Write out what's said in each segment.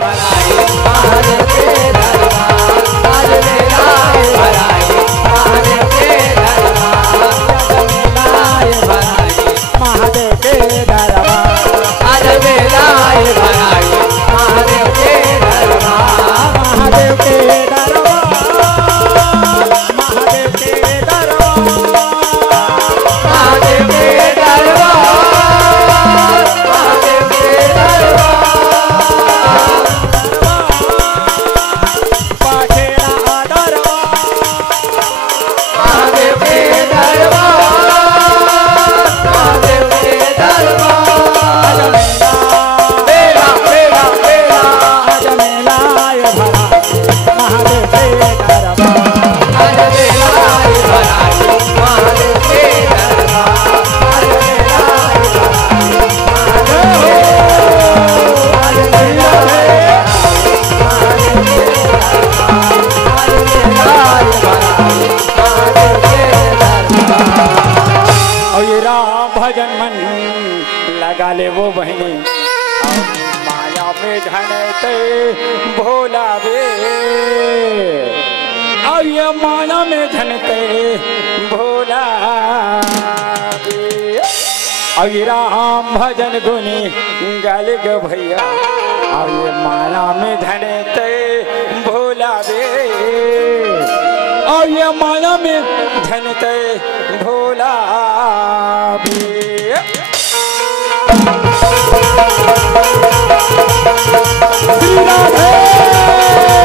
भराई महादेव के दरबार आज मेला है भराई महादेव के दरबार महादेव के दरबार आज मेला है भराई महादेव के दरबार महादेव के दरबार महादेव के दरबार महादेव के दरबार महादेव के दरबार पाखेड़ा दरबार महादेव के दरबार महादेव के दरबार बेला बेला बेला आज मेला है भरा महादेव के दरबार आज मेला है भरा महादेव के दरबार आज मेला है भरा आज मेला है महादेव के दरबार आज मेला है भरा महादेव के दरबार। और ये राम भजन मन लगा ले वो बहनी माया में झनते भोला वे और ये माया में झनते भोला वे और ये राम भजन गुनी गाल ग भैया और ये माया में झनते भोला वे और ये माया में झनते भोला वे श्री राधे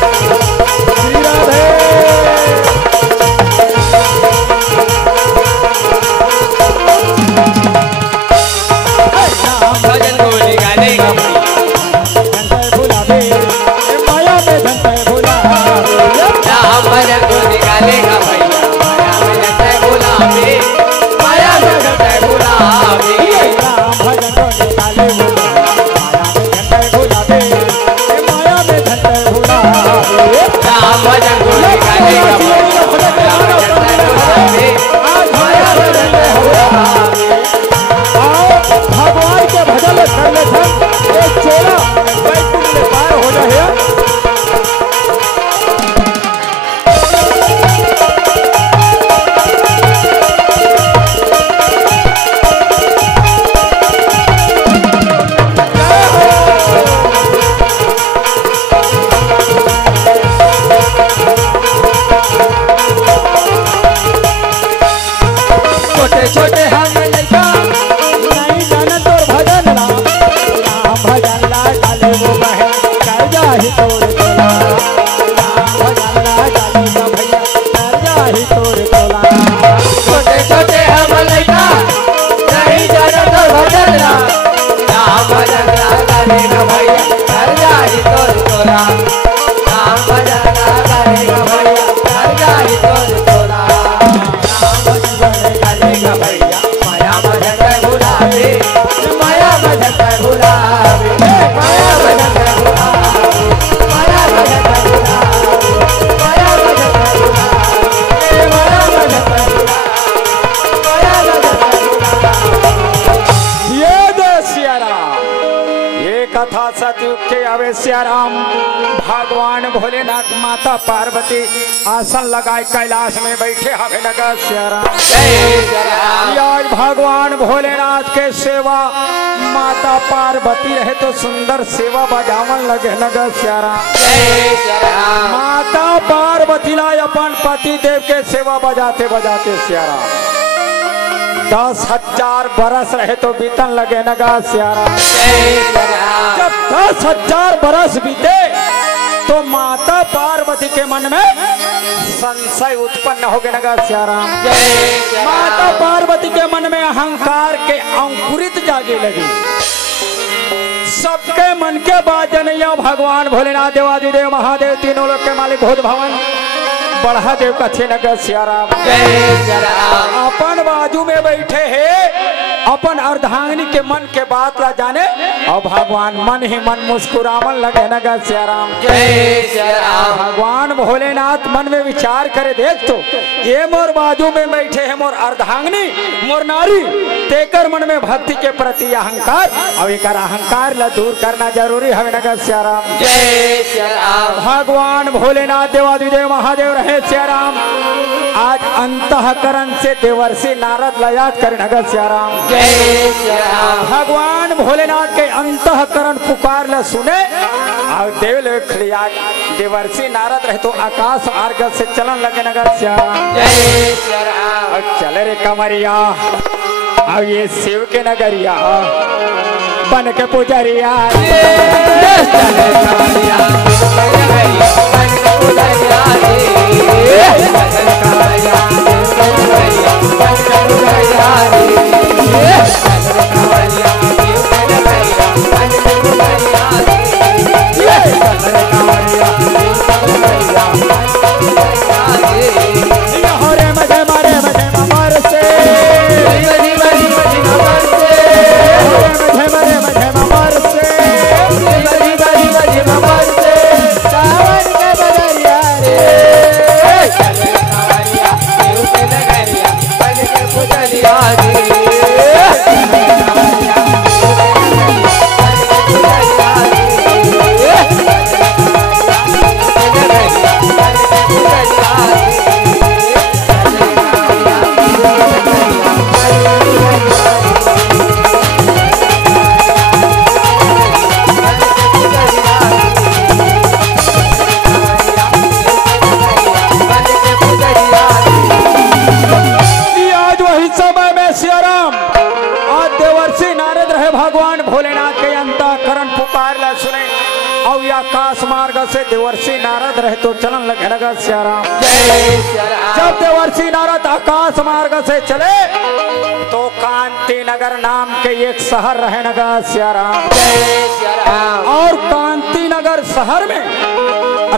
श्री राधे भजन को निकालेगा झंडे भोला वे माया में झंडे भोला राम भजन को निकालेगा भैया माया में झंडे गुलाबी माया में झंडे गुलाबी राम भजन को निकाले भोला माया में झंडे भोला वे माया में झंडे भोला राम भजन को निकालेगा भैया माया में झंडे गुलाबी माया में झंडे गुलाबी भगवान के भजन कर ले एक चोला बैकुंठ में पार हो जाए छोटे छोटे हम लड़का नहीं जाना तोर भजन राम भजन ला डाले वो बहन कर जाहि तोर तोला राम भजन ला डाले वो भैया कर जाहि तोर तोला छोटे छोटे हम लड़का नहीं जाना तो भजन राम भजन करेगा भैया कर जाहि तोर तोरा राम भजन करेगा भैया कर जाहि तोर तोरा राम भजन करेगा भैया माया भजन गुलाबी माया भजन गुलाबी माया भजन गुलाबी माया भजन गुलाबी माया भजन गुलाबी माया भजन गुलाबी माया भजन गुलाबी। ये दे सिया राम ये कथा सतयुग के आवे सिया राम भगवान भोलेनाथ माता पार्वती आसन लगाए कैलाश में बैठे हवे लगा सिया राम जय श्री राम आज भगवान भोलेनाथ के सेवा माता पार्वती रहे तो सुंदर सेवा बजावन लगे लगा सिया राम जय श्री राम माता पार्वती ला अपन पति देव के सेवा बजाते बजाते सिया राम 10,000 बरस रहे तो बीतन लगे नगा सिया राम जय श्री राम जब 10,000 बरस बीते तो माता पार्वती के मन में संशय उत्पन्न हो गया नगा सिया राम जय श्री राम माता पार्वती के मन में अहंकार के अंकुरित जागे लगे सबके मन के बात जनैया भगवान भोलेनाथ देवादिदेव महादेव तीनों लोग के मालिक भूत भवन बढ़ा देव कथे नगर सिया राम जय श्री राम अपन बाजू में बैठे हैं अपन अर्धांगिनी के मन के बात ला जाने और भगवान मन ही मन मुस्कुरावन लगे नगर सिया राम जय श्री राम भगवान भोलेनाथ मन में विचार करे, देख तो ये मोर बाजू में बैठे है मोर अर्धांगिनी मोर नारी, तेकर मन में भक्ति के प्रति अहंकार, और एक अहंकार ला दूर करना जरूरी है। नगर सियाराम जय श्री राम। भगवान भोलेनाथ देवादिदेव महादेव रहे सियाराम। आज अंतःकरण से देवर्षि नारद ला याद करे। नगर सियाराम जय श्री राम। भगवान भोलेनाथ के अंतःकरण पुकार ला सुने और देवलोक देवर्षि नारद रहे तो आकाश मार्ग से चलन लगे। नगर श्याम जय श्री राम। और चले रे कमरिया, अब ये शिव के नगरिया बन के पुजरिया, चले कमरिया बन के पुजरिया रे, चले कमरिया बन के पुजरिया रे, चले कमरिया बन के पुजरिया रे, चले कमरिया हरे मजे मारे मजे ममर से, बड़ी बड़ी बड़ी नमर से, मजे मारे मजे ममर से, बड़ी बड़ी बड़ी नमर से, सावन के बदरिया रे, चले कमरिया शिव के नगरिया बन के पुजरिया रे, चले कमरिया भगवान भोलेनाथ के अंतःकरण पुकार ला सुने और आकाश मार्ग से देवर्षि नारद रहे तो चलन लगे। नगर सियाराम जय श्री राम। जब देवर्षि नारद आकाश मार्ग से चले तो कांति नगर नाम के एक शहर रहे। नगर सियाराम जय श्री राम। और कांति नगर शहर में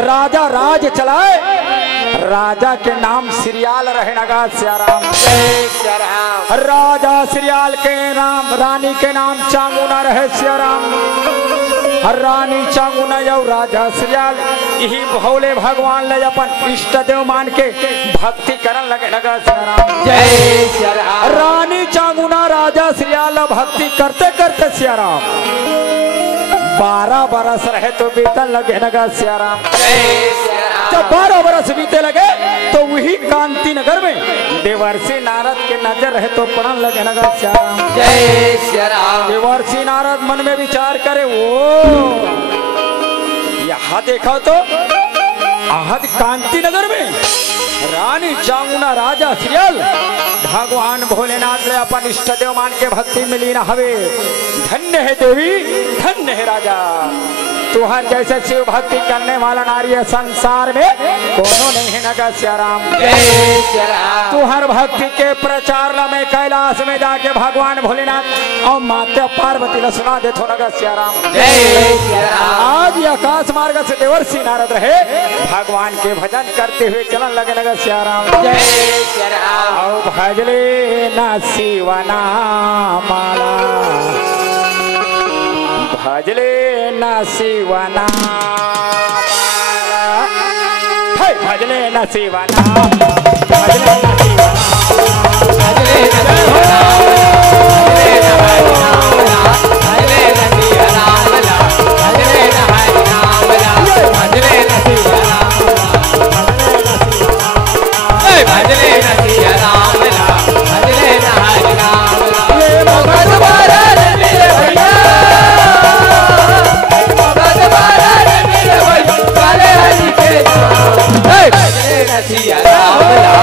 राजा राज चलाए, राजा के नाम सिरियाल रहे। नगर सियाराम जय श्री राम। राजा सिरियाल के नाम, रानी के नाम चांगुना रहे। सियाराम रानी चांगुना और राजा सिरियाल यही भोले भगवान ले अपन इष्ट देव मान के भक्ति करन लगे। नगर सियाराम जय श्री राम। रानी चांगुना राजा सिरियाल भक्ति करते करते सियाराम 12 बरस रहे तो बीतन लगे। नगर सियाराम जय श्री राम। जब 12 बरस बीते लगे तो वही कांति नगर में देवर्षि नारद के नजर रहे तो पड़न लगे। नगर सियाराम जय श्री राम। देवर्षि नारद मन में विचार करे, वो यहाँ देखा तो आहद कांति नगर में रानी चांगुना राजा सिरियाल भगवान भोलेनाथ ने अपन इष्ट देव मान के भक्ति मिली न हवे। धन्य है देवी, धन्य है राजा, तुहर जैसे शिव भक्ति करने वाला नारी संसार में कोनो नहीं है। नगर सियाराम जय श्री राम। तुहर भक्ति के प्रचार ला में कैलाश में जाके भगवान भोलेनाथ और माता पार्वती ला सुना देथो। नगर सियाराम जय श्री राम। आज आकाश मार्ग से देवर्षि नारद रहे भगवान के भजन करते हुए चलन लगे। नगर सियाराम जय श्री राम। और भजले न शिवना माला, भजले न शिवना भजले न शिवना, भजले न शिवना, भजले न शिवना, भजले न हरि नाम ला, भजले न शिव नाम ला, भजले न हरि नाम ला, भजले न शिव नाम ला, भजले न शिव नाम ला, भजले न हरि नाम ला। भगत बारा रे मेरे भैया, भगत बारा रे मेरे भैया, काले हरि के नाम, भजले न शिव नाम ला,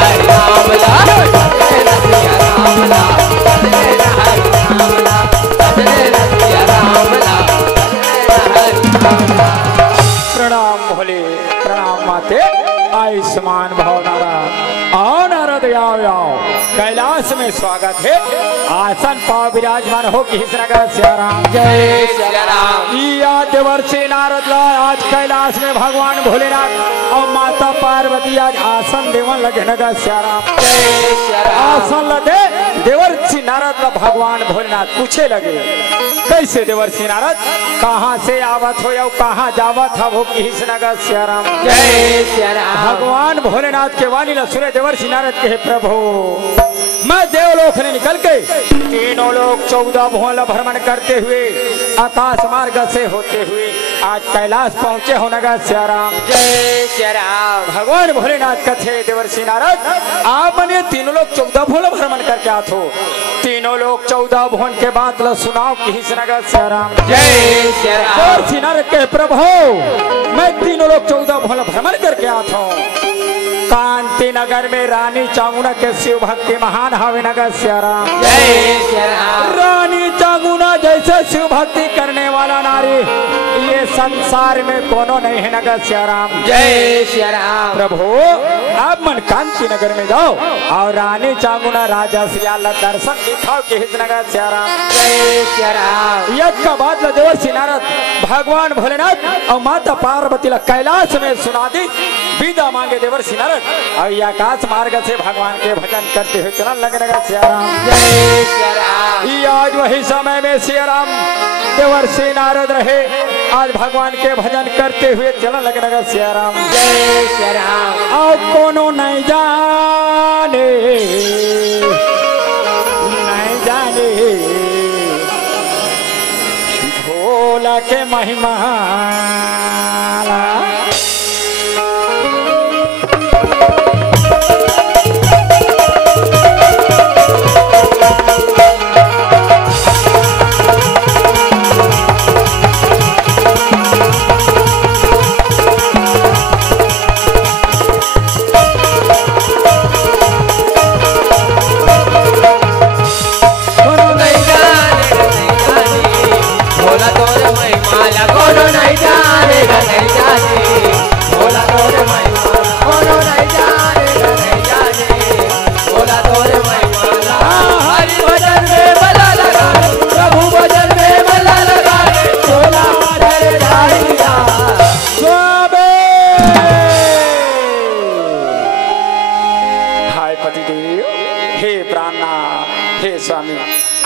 हरि नाम ला, भजले न शिव नाम ला, भजले न हरि नाम ला, भजले न शिव नाम ला, भजले न हरि नाम ला। प्रणाम भोले, प्रणाम माते, आयुष्मान भव नारद। आओ नारद आओ आओ, कैलाश में स्वागत है, आसन पाव विराजमान हो कि नगर सियाराम जय श्री राम। या देवर्षि नारद ला आज कैलाश में भगवान भोलेनाथ और माता पार्वती आज आसन देवन लगे। नगर सियाराम जय श्री राम। आसन लगे देवर्षि नारद ला भगवान भोलेनाथ पूछे लगे, कैसे देवर्षि नारद कहाँ से आवत हो या कहाँ जावत हो किस नगर सियाराम। जय सिया राम। भगवान भोलेनाथ के वाणी ल सुने देवर्षि नारद के प्रभु मैं देवलोक ने निकल के तीनों लोग 14 भुवन भ्रमण करते हुए आकाश मार्ग से होते हुए आज कैलाश पहुँचे हो नगर सियाराम। जय सिया राम। भगवान भोलेनाथ कथे देवर्षि नारद आप बने तीनों लोग 14 भुवन भ्रमण करके आते हो। तीनों लोग 14 भुवन के बाद ल सुनाओ किस नगर सियाराम। जय सिया राम। देवर्षि नारद के प्रभु मैं तीनों लोग 14 भुवन भ्रमण करके आता हूँ। कांति नगर में रानी चामुंडा के शिव भक्ति महान हवे नगर सियाराम। जय सिया राम। रानी चामुंडा जैसे शिव भक्ति करने वाला नारी ये संसार में कोनो नहीं है नगर सियाराम। जय सिया राम। प्रभु आप मन कांति नगर में जाओ और रानी चामुंडा राजा सियाला दर्शन दिखाओ कि हिस नगर सियाराम। जय सिया राम। यज्ञ का बाद देवर्षि नारद भगवान भोलेनाथ और माता पार्वती कैलाश में सुना दी विदा मांगे देवर्षि नारद और आकाश मार्ग से भगवान के भजन करते हुए चलन लगे नगर सियाराम। जय सिया राम। आज वही समय में सियाराम देवर्षि नारद रहे आज भगवान के भजन करते हुए चलन लगे नगर सियाराम। जय सिया राम। और कोनो नहीं जाने नहीं जाने भोला के महिमा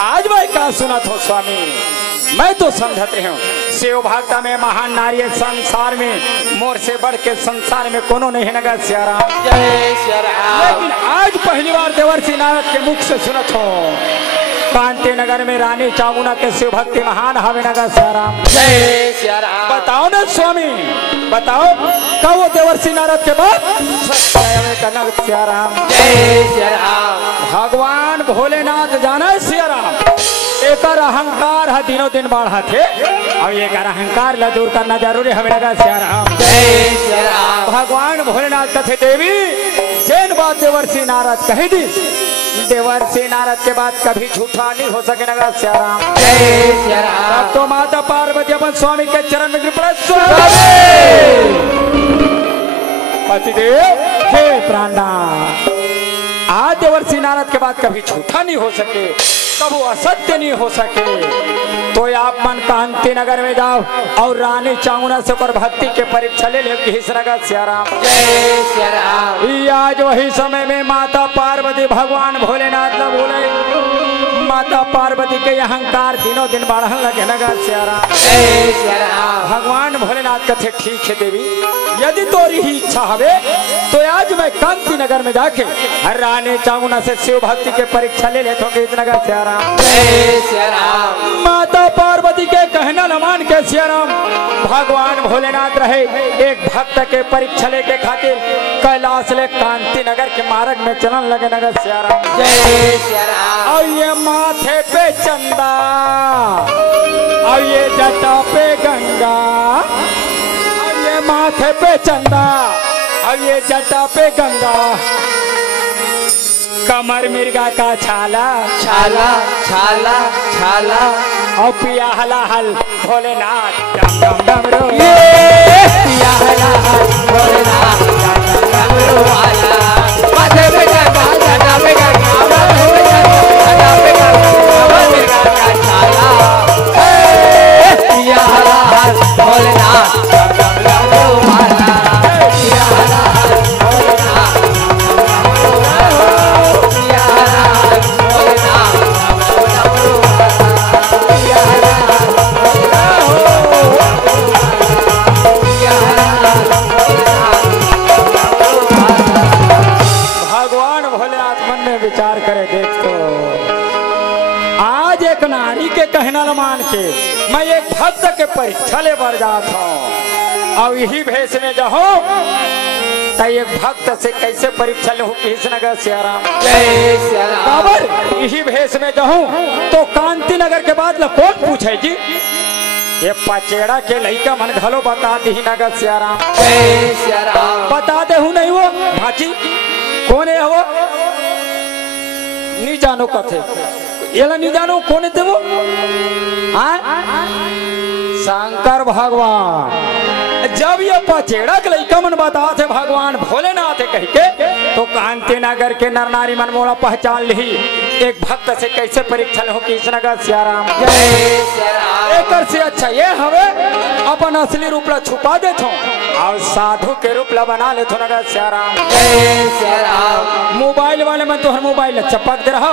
आज मैं क्या सुना था स्वामी मैं तो समझते हूँ शिव भक्ता में महान नारी संसार में मोर से बढ़ के संसार में कोनो नहीं है नगर सियाराम। जय सिया राम। लेकिन आज पहली बार देवर्षि नारद के मुख से सुनत हो कांति नगर में रानी चामुंडा के शिव भक्ति महान हवे नगर सियाराम। जय सिया राम। बताओ ना स्वामी बताओ कब वो देवर्षि नारद के बाद नगर सियाराम। जय सिया राम। भगवान भोलेनाथ जाना है सियाराम एक अहंकार है दिनों दिन बढ़ा थे और एक अहंकार ला दूर करना जरूरी है मेरा सियाराम। जय सिया राम। भगवान भोलेनाथ कथे देवी जैन बात देवर्षि नारद कही दी देवर्षि नारद के बाद कभी झूठा नहीं हो सके नगर सियाराम। जय सिया राम। तो माता पार्वती अपन स्वामी के चरण में कृपा पतिदेव हे प्राणा आज देवर्षि नारद के बाद कभी झूठा नहीं हो सके कभी असत्य नहीं हो सके तो आप मन कांति नगर में जाओ और रानी चामुंडा से पर भक्ति के परीक्षा ले ले हिस नगर सियाराम। जय सिया राम। आज वही समय में माता पार्वती भगवान भोलेनाथ न बोले माता पार्वती के अहंकार दिनों दिन बढ़ने लगे नगर सियाराम। जय सिया राम। भगवान भोलेनाथ कथे ठीक है देवी यदि तोरी ही इच्छा हवे तो आज मैं कांति नगर में जाके रानी चामुंडा से शिव भक्ति के परीक्षा ले लेता हूँ नगर सियाराम। जय सिया राम। माता पार्वती के कहना न मान के सियाराम भगवान भोलेनाथ रहे एक भक्त के परीक्षा लेके खातिर कैलाश ले कांति नगर के मार्ग में चलन लगे नगर सियाराम। जय सिया राम। और ये माथे पे चंदा और ये जटा पे गंगा और ये माथे पे चंदा और ये जटा पे गंगा कमर मिर्गा का छाला छाला छाला छाला और पिया हला हल भोलेनाथ डम डम डम रो पिया हला हल भोलेनाथ डम डम डम रो आला माथे पे गंगा जटा पे गंगा माथे पे गंगा जटा पे गंगा कमर मिर्गा का छाला पिया हला हल भोलेनाथ डम डम डम रो आला पिया हला हल भोलेनाथ पिया हला हल भोलेनाथ डम डम डम रो आला पिया हला कहना न मान के मैं एक भक्त के परीक्षा ले बर जात हूँ और यही भेष में जाऊँ तो एक भक्त से कैसे परीक्षा ले कृष्णनगर सियाराम जय सियाराम बाबर यही भेष में जाऊँ तो कांति नगर के बाद कौन पूछे जी ये पचेड़ा के लड़का मन घलो बता दी नगर सियाराम जय सियाराम बता दे हूँ नहीं वो भाची कौन है वो नहीं जानो कथे ये नहीं जानो कौन थे वो शंकर भगवान जब ये पचेड़ा के लड़का मन बता थे भगवान भोलेनाथ कह के तो कांति नगर के नर नारी मन मोड़ा पहचान ली एक भक्त से कैसे परीक्षा हो कृष्णनगर सियाराम जय सियाराम एकर से अच्छा ये हवे अपन असली रूप ला छुपा देथो और साधु के रूप ला बना लेथो नगर सियाराम जय सियाराम मोबाइल वाले में तोहर मोबाइल चपक दे रहा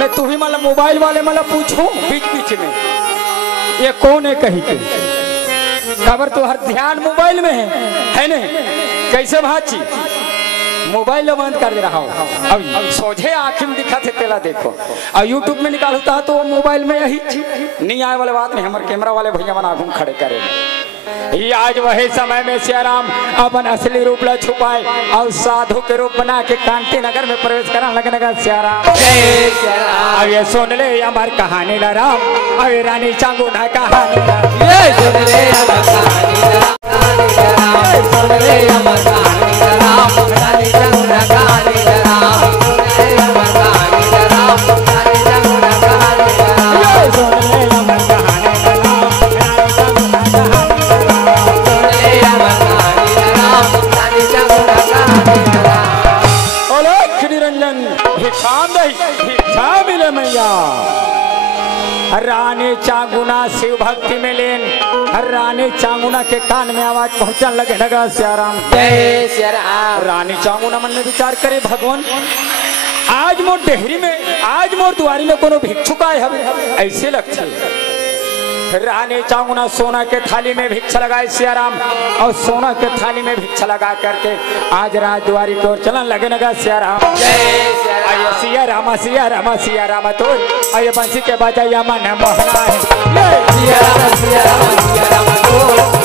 मैं तू ही मतलब मोबाइल वाले मतलब पूछूं बीच बीच में ये कौन है कही के खबर तो हर ध्यान मोबाइल में है नहीं कैसे भाची मोबाइल बंद कर दे रहा हूँ अब सोझे आंखें में दिखा थे तेला देखो और यूट्यूब में निकालता है तो वो मोबाइल में यही नहीं आए वाले बात नहीं हमारे कैमरा वाले भैया मन आगू खड़े करे ये आज वही समय में सियाराम अपन असली रूप ला छुपाए और साधु के रूप बना के कांति नगर में प्रवेश करने लगे नगर सियाराम जय सियाराम अब ये सुन ले हमारी कहानी ला राम अब ये रानी चांगुना कहानी ला ये सुन ले अमर कहानी राम सुन ले अमर कहानी राम रानी चांगुना कहानी राम सुन ले अमर कहानी राम रानी चांगुना कहानी राम ये सुन ले हमारी कहानी ला राम रानी चांगुना कहानी ला ओलोक निरंजन भिक्षाम दही भिक्षा मिले मैया रानी चांगुना शिव भक्ति में लेन रानी चांगुना के कान में आवाज पहुंचने लगे नगर सियाराम जय सियाराम रानी चांगुना मन में विचार करे भगवान आज मोर डेहरी में आज मोर दुआरी में कोनो भिक्षुक आए हवे ऐसे लगते रानी चांगुना सोना के थाली में भिक्षा लगाए सियाराम और सोना के थाली में भिक्षा लगा करके आज राजद्वारी की ओर चलन लगे नगर सियाराम जय सियाराम आये सिया रामा तो आये बंसी के बजाया मन मोहना है ये सिया राम तो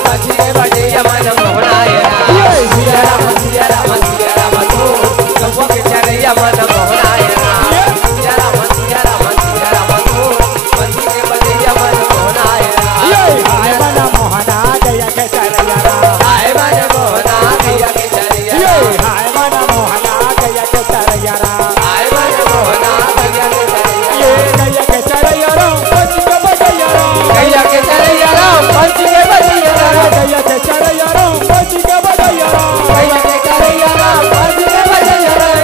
बंसी के बजाया मन मोहना है ये सिया राम तो सबको के चढ़ैया मन मोहना है सिया राम तो बंसी के बजाया मन मोहना है ये हाय मन मोहना गया के चरैया राम हाय मन मोहना गया के चढ़ैया ये हाय मन मोहना गया के चरैया राम हाय मन मोहना गया के चढ़ैया ये गया के चरैया राम बंसी के बजाया राम गया के चढ़ैया राम बंसी के बजाया राम गया के चरैया राम बंसी के बजाया राम गया के चढ़ैया राम बंसी के बजाया राम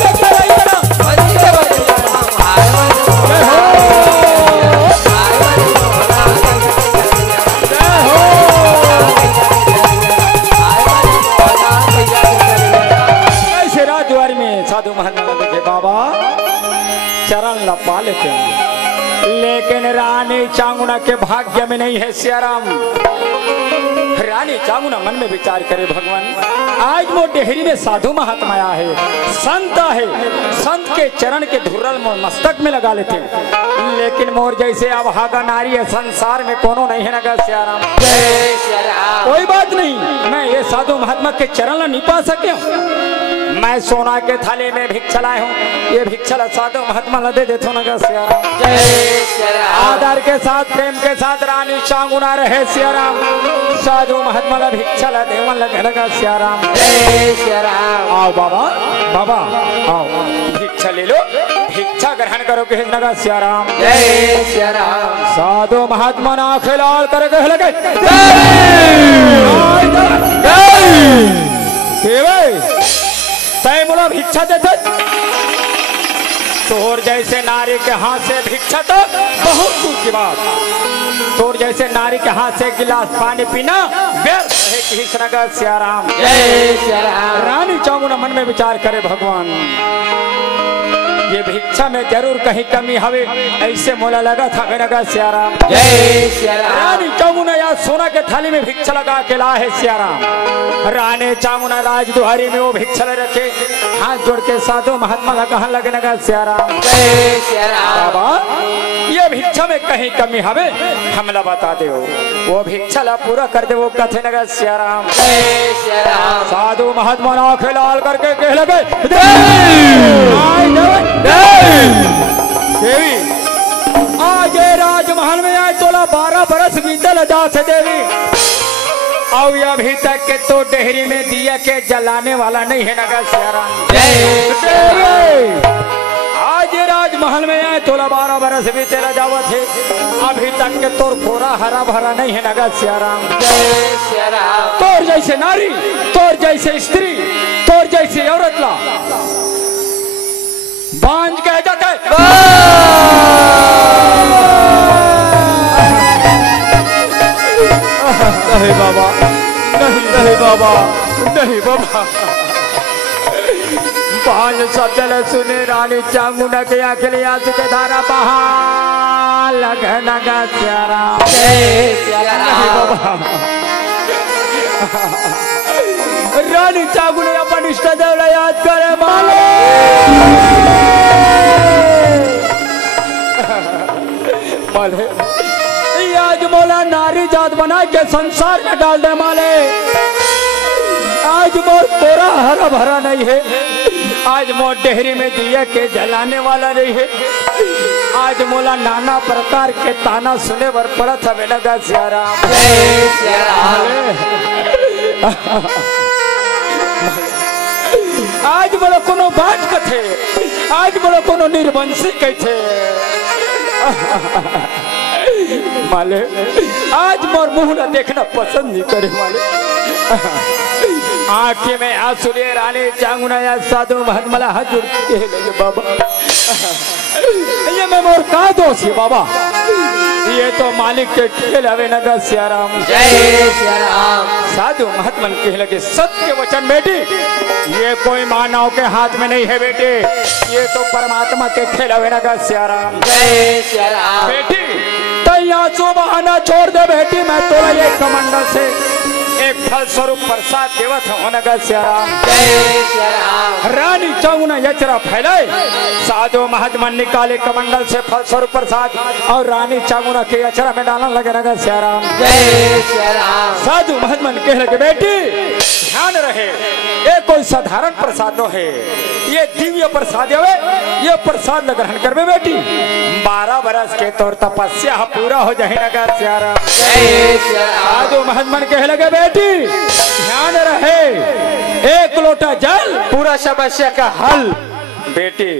के चरैया राम बंसी के बजाया राम हाय मन जय हो हाय मन मोहना जय हो ऐसे राजद्वार में साधु महात्मा देखे बाबा चरण लपा लेते हैं लेकिन रानी चांगुना के भाग्य में नहीं है सियाराम रानी चांगुना मन में विचार करे भगवान आज वो डेहरी में साधु महात्मा आया है संत के चरण के धुर्रल मस्तक में लगा लेते हैं लेकिन मोर जैसे अभागा नारी है संसार में कोनो नहीं है नगर सियाराम जय सियाराम कोई बात नहीं मैं ये साधु महात्मा के चरण ला नहीं पा सके मैं सोना के थाली में भिक्षा लाए हूँ ये भिक्षा ला साधु महात्मा ला दे देते नगर सियाराम जय सियाराम आदर के साथ प्रेम के साथ रानी चांगुना रहे सियाराम साधु महात्मा ला भिक्षा ला देवन लगे नगर सियाराम जय सियाराम आओ बाबा बाबा आओ भिक्षा ले लो भिक्षा ग्रहण करो के नगर सियाराम जय सियाराम साधु महात्मा ने आंखें लाल करके लगे तय बोला भिक्षा देते तोर जैसे नारी के हाथ से भिक्षा तो बहुत दूर की बात तोर जैसे नारी के हाथ से गिलास पानी पीना व्यर्थ है कृष्णनगर सियाराम जय सियाराम रानी चांगुना मन में विचार करे भगवान ये भिक्षा में जरूर कहीं कमी हवे ऐसे मोला लगा था नगर सियाराम जय सियाराम रानी चांगुना यार सोना के थाली में भिक्षा लगा के ला है सियाराम रानी चांगुना राजद्वारी में वो भिक्षा ले रखे हाथ जोड़ के साधु महात्मा कहा लगे नगर सियाराम जय सियाराम बाबा ये भिक्षा में कहीं कमी हवे हमला बता दे वो भिक्षा ला पूरा कर दे वो कथे नगर सिया राम। साधु महात्मा आंखें लाल करके कह लगे देवी आज राजमहल में आए तोला 12 बरस बीतल जा से देवी और अभी तक के तो डेहरी में दिया के जलाने वाला नहीं है नगर सिया राम। आज राजमहल में आए तोला 12 बरस बीते जावत है अभी तक के तोर कोरा हरा भरा नहीं है नगर सिया राम। तोर जैसे नारी तोर जैसे स्त्री तोर जैसी औरत ला बांझ कह जाता है। नहीं बाबा नहीं बाबा नहीं बाबा बांझ शब्द सुने रानी चामुंडा के आखिर आंसू के धारा बहा लगना का प्यारा रानी चामुंडा अपन इष्ट देव याद करे माले माले आज मोला नारी जात बना के संसार में डाल दे माले। आज मोर कोरा हरा भरा नहीं है आज मोर डेहरी में दिया के जलाने वाला नहीं है आज मोला नाना प्रकार के ताना सुने बर पड़ा था बेनगा सिया राम। आज बोलो कोनो बात कथे आज बोलो कोनो निर्वंशी कथे माले आज मोर मुंह न देखना पसंद नहीं करे माले। आंखें में आंसू ले रानी चांगुना या साधु महात्मा हाथ जोड़ के लगे बाबा ये मैं मोर का दोष है बाबा ये तो मालिक के खेल हवे नगर सिया राम। जय सिया राम। साधु महात्मा कह लगे सत्य वचन बेटी ये कोई मानव के हाथ में नहीं है बेटे ये तो परमात्मा के खेल हवे नगर सिया राम। जय सिया राम। बेटी आंसू बहाना छोड़ दे बेटी मैं तो ये कमंडल से एक फल स्वरूप प्रसाद देवत हूँ नगर सिया राम। जय सिया राम। रानी चामुंडा यचरा फैलाए साधु महात्मा निकाले कमंडल से फल स्वरूप प्रसाद और रानी चामुंडा के यचरा में डालने लगे नगर सिया राम। जय सिया राम। साधु महात्मा कह लगे बेटी ध्यान रहे ये कोई साधारण प्रसाद न है ये दिव्य प्रसाद है ये प्रसाद ग्रहण करबे बेटी 12 बरस के तौर तपस्या पूरा हो जाए नगर सिया राम। साधु महात्मा कह लगे बेटी ध्यान रहे एक लोटा जल पूरा समस्या का हल बेटी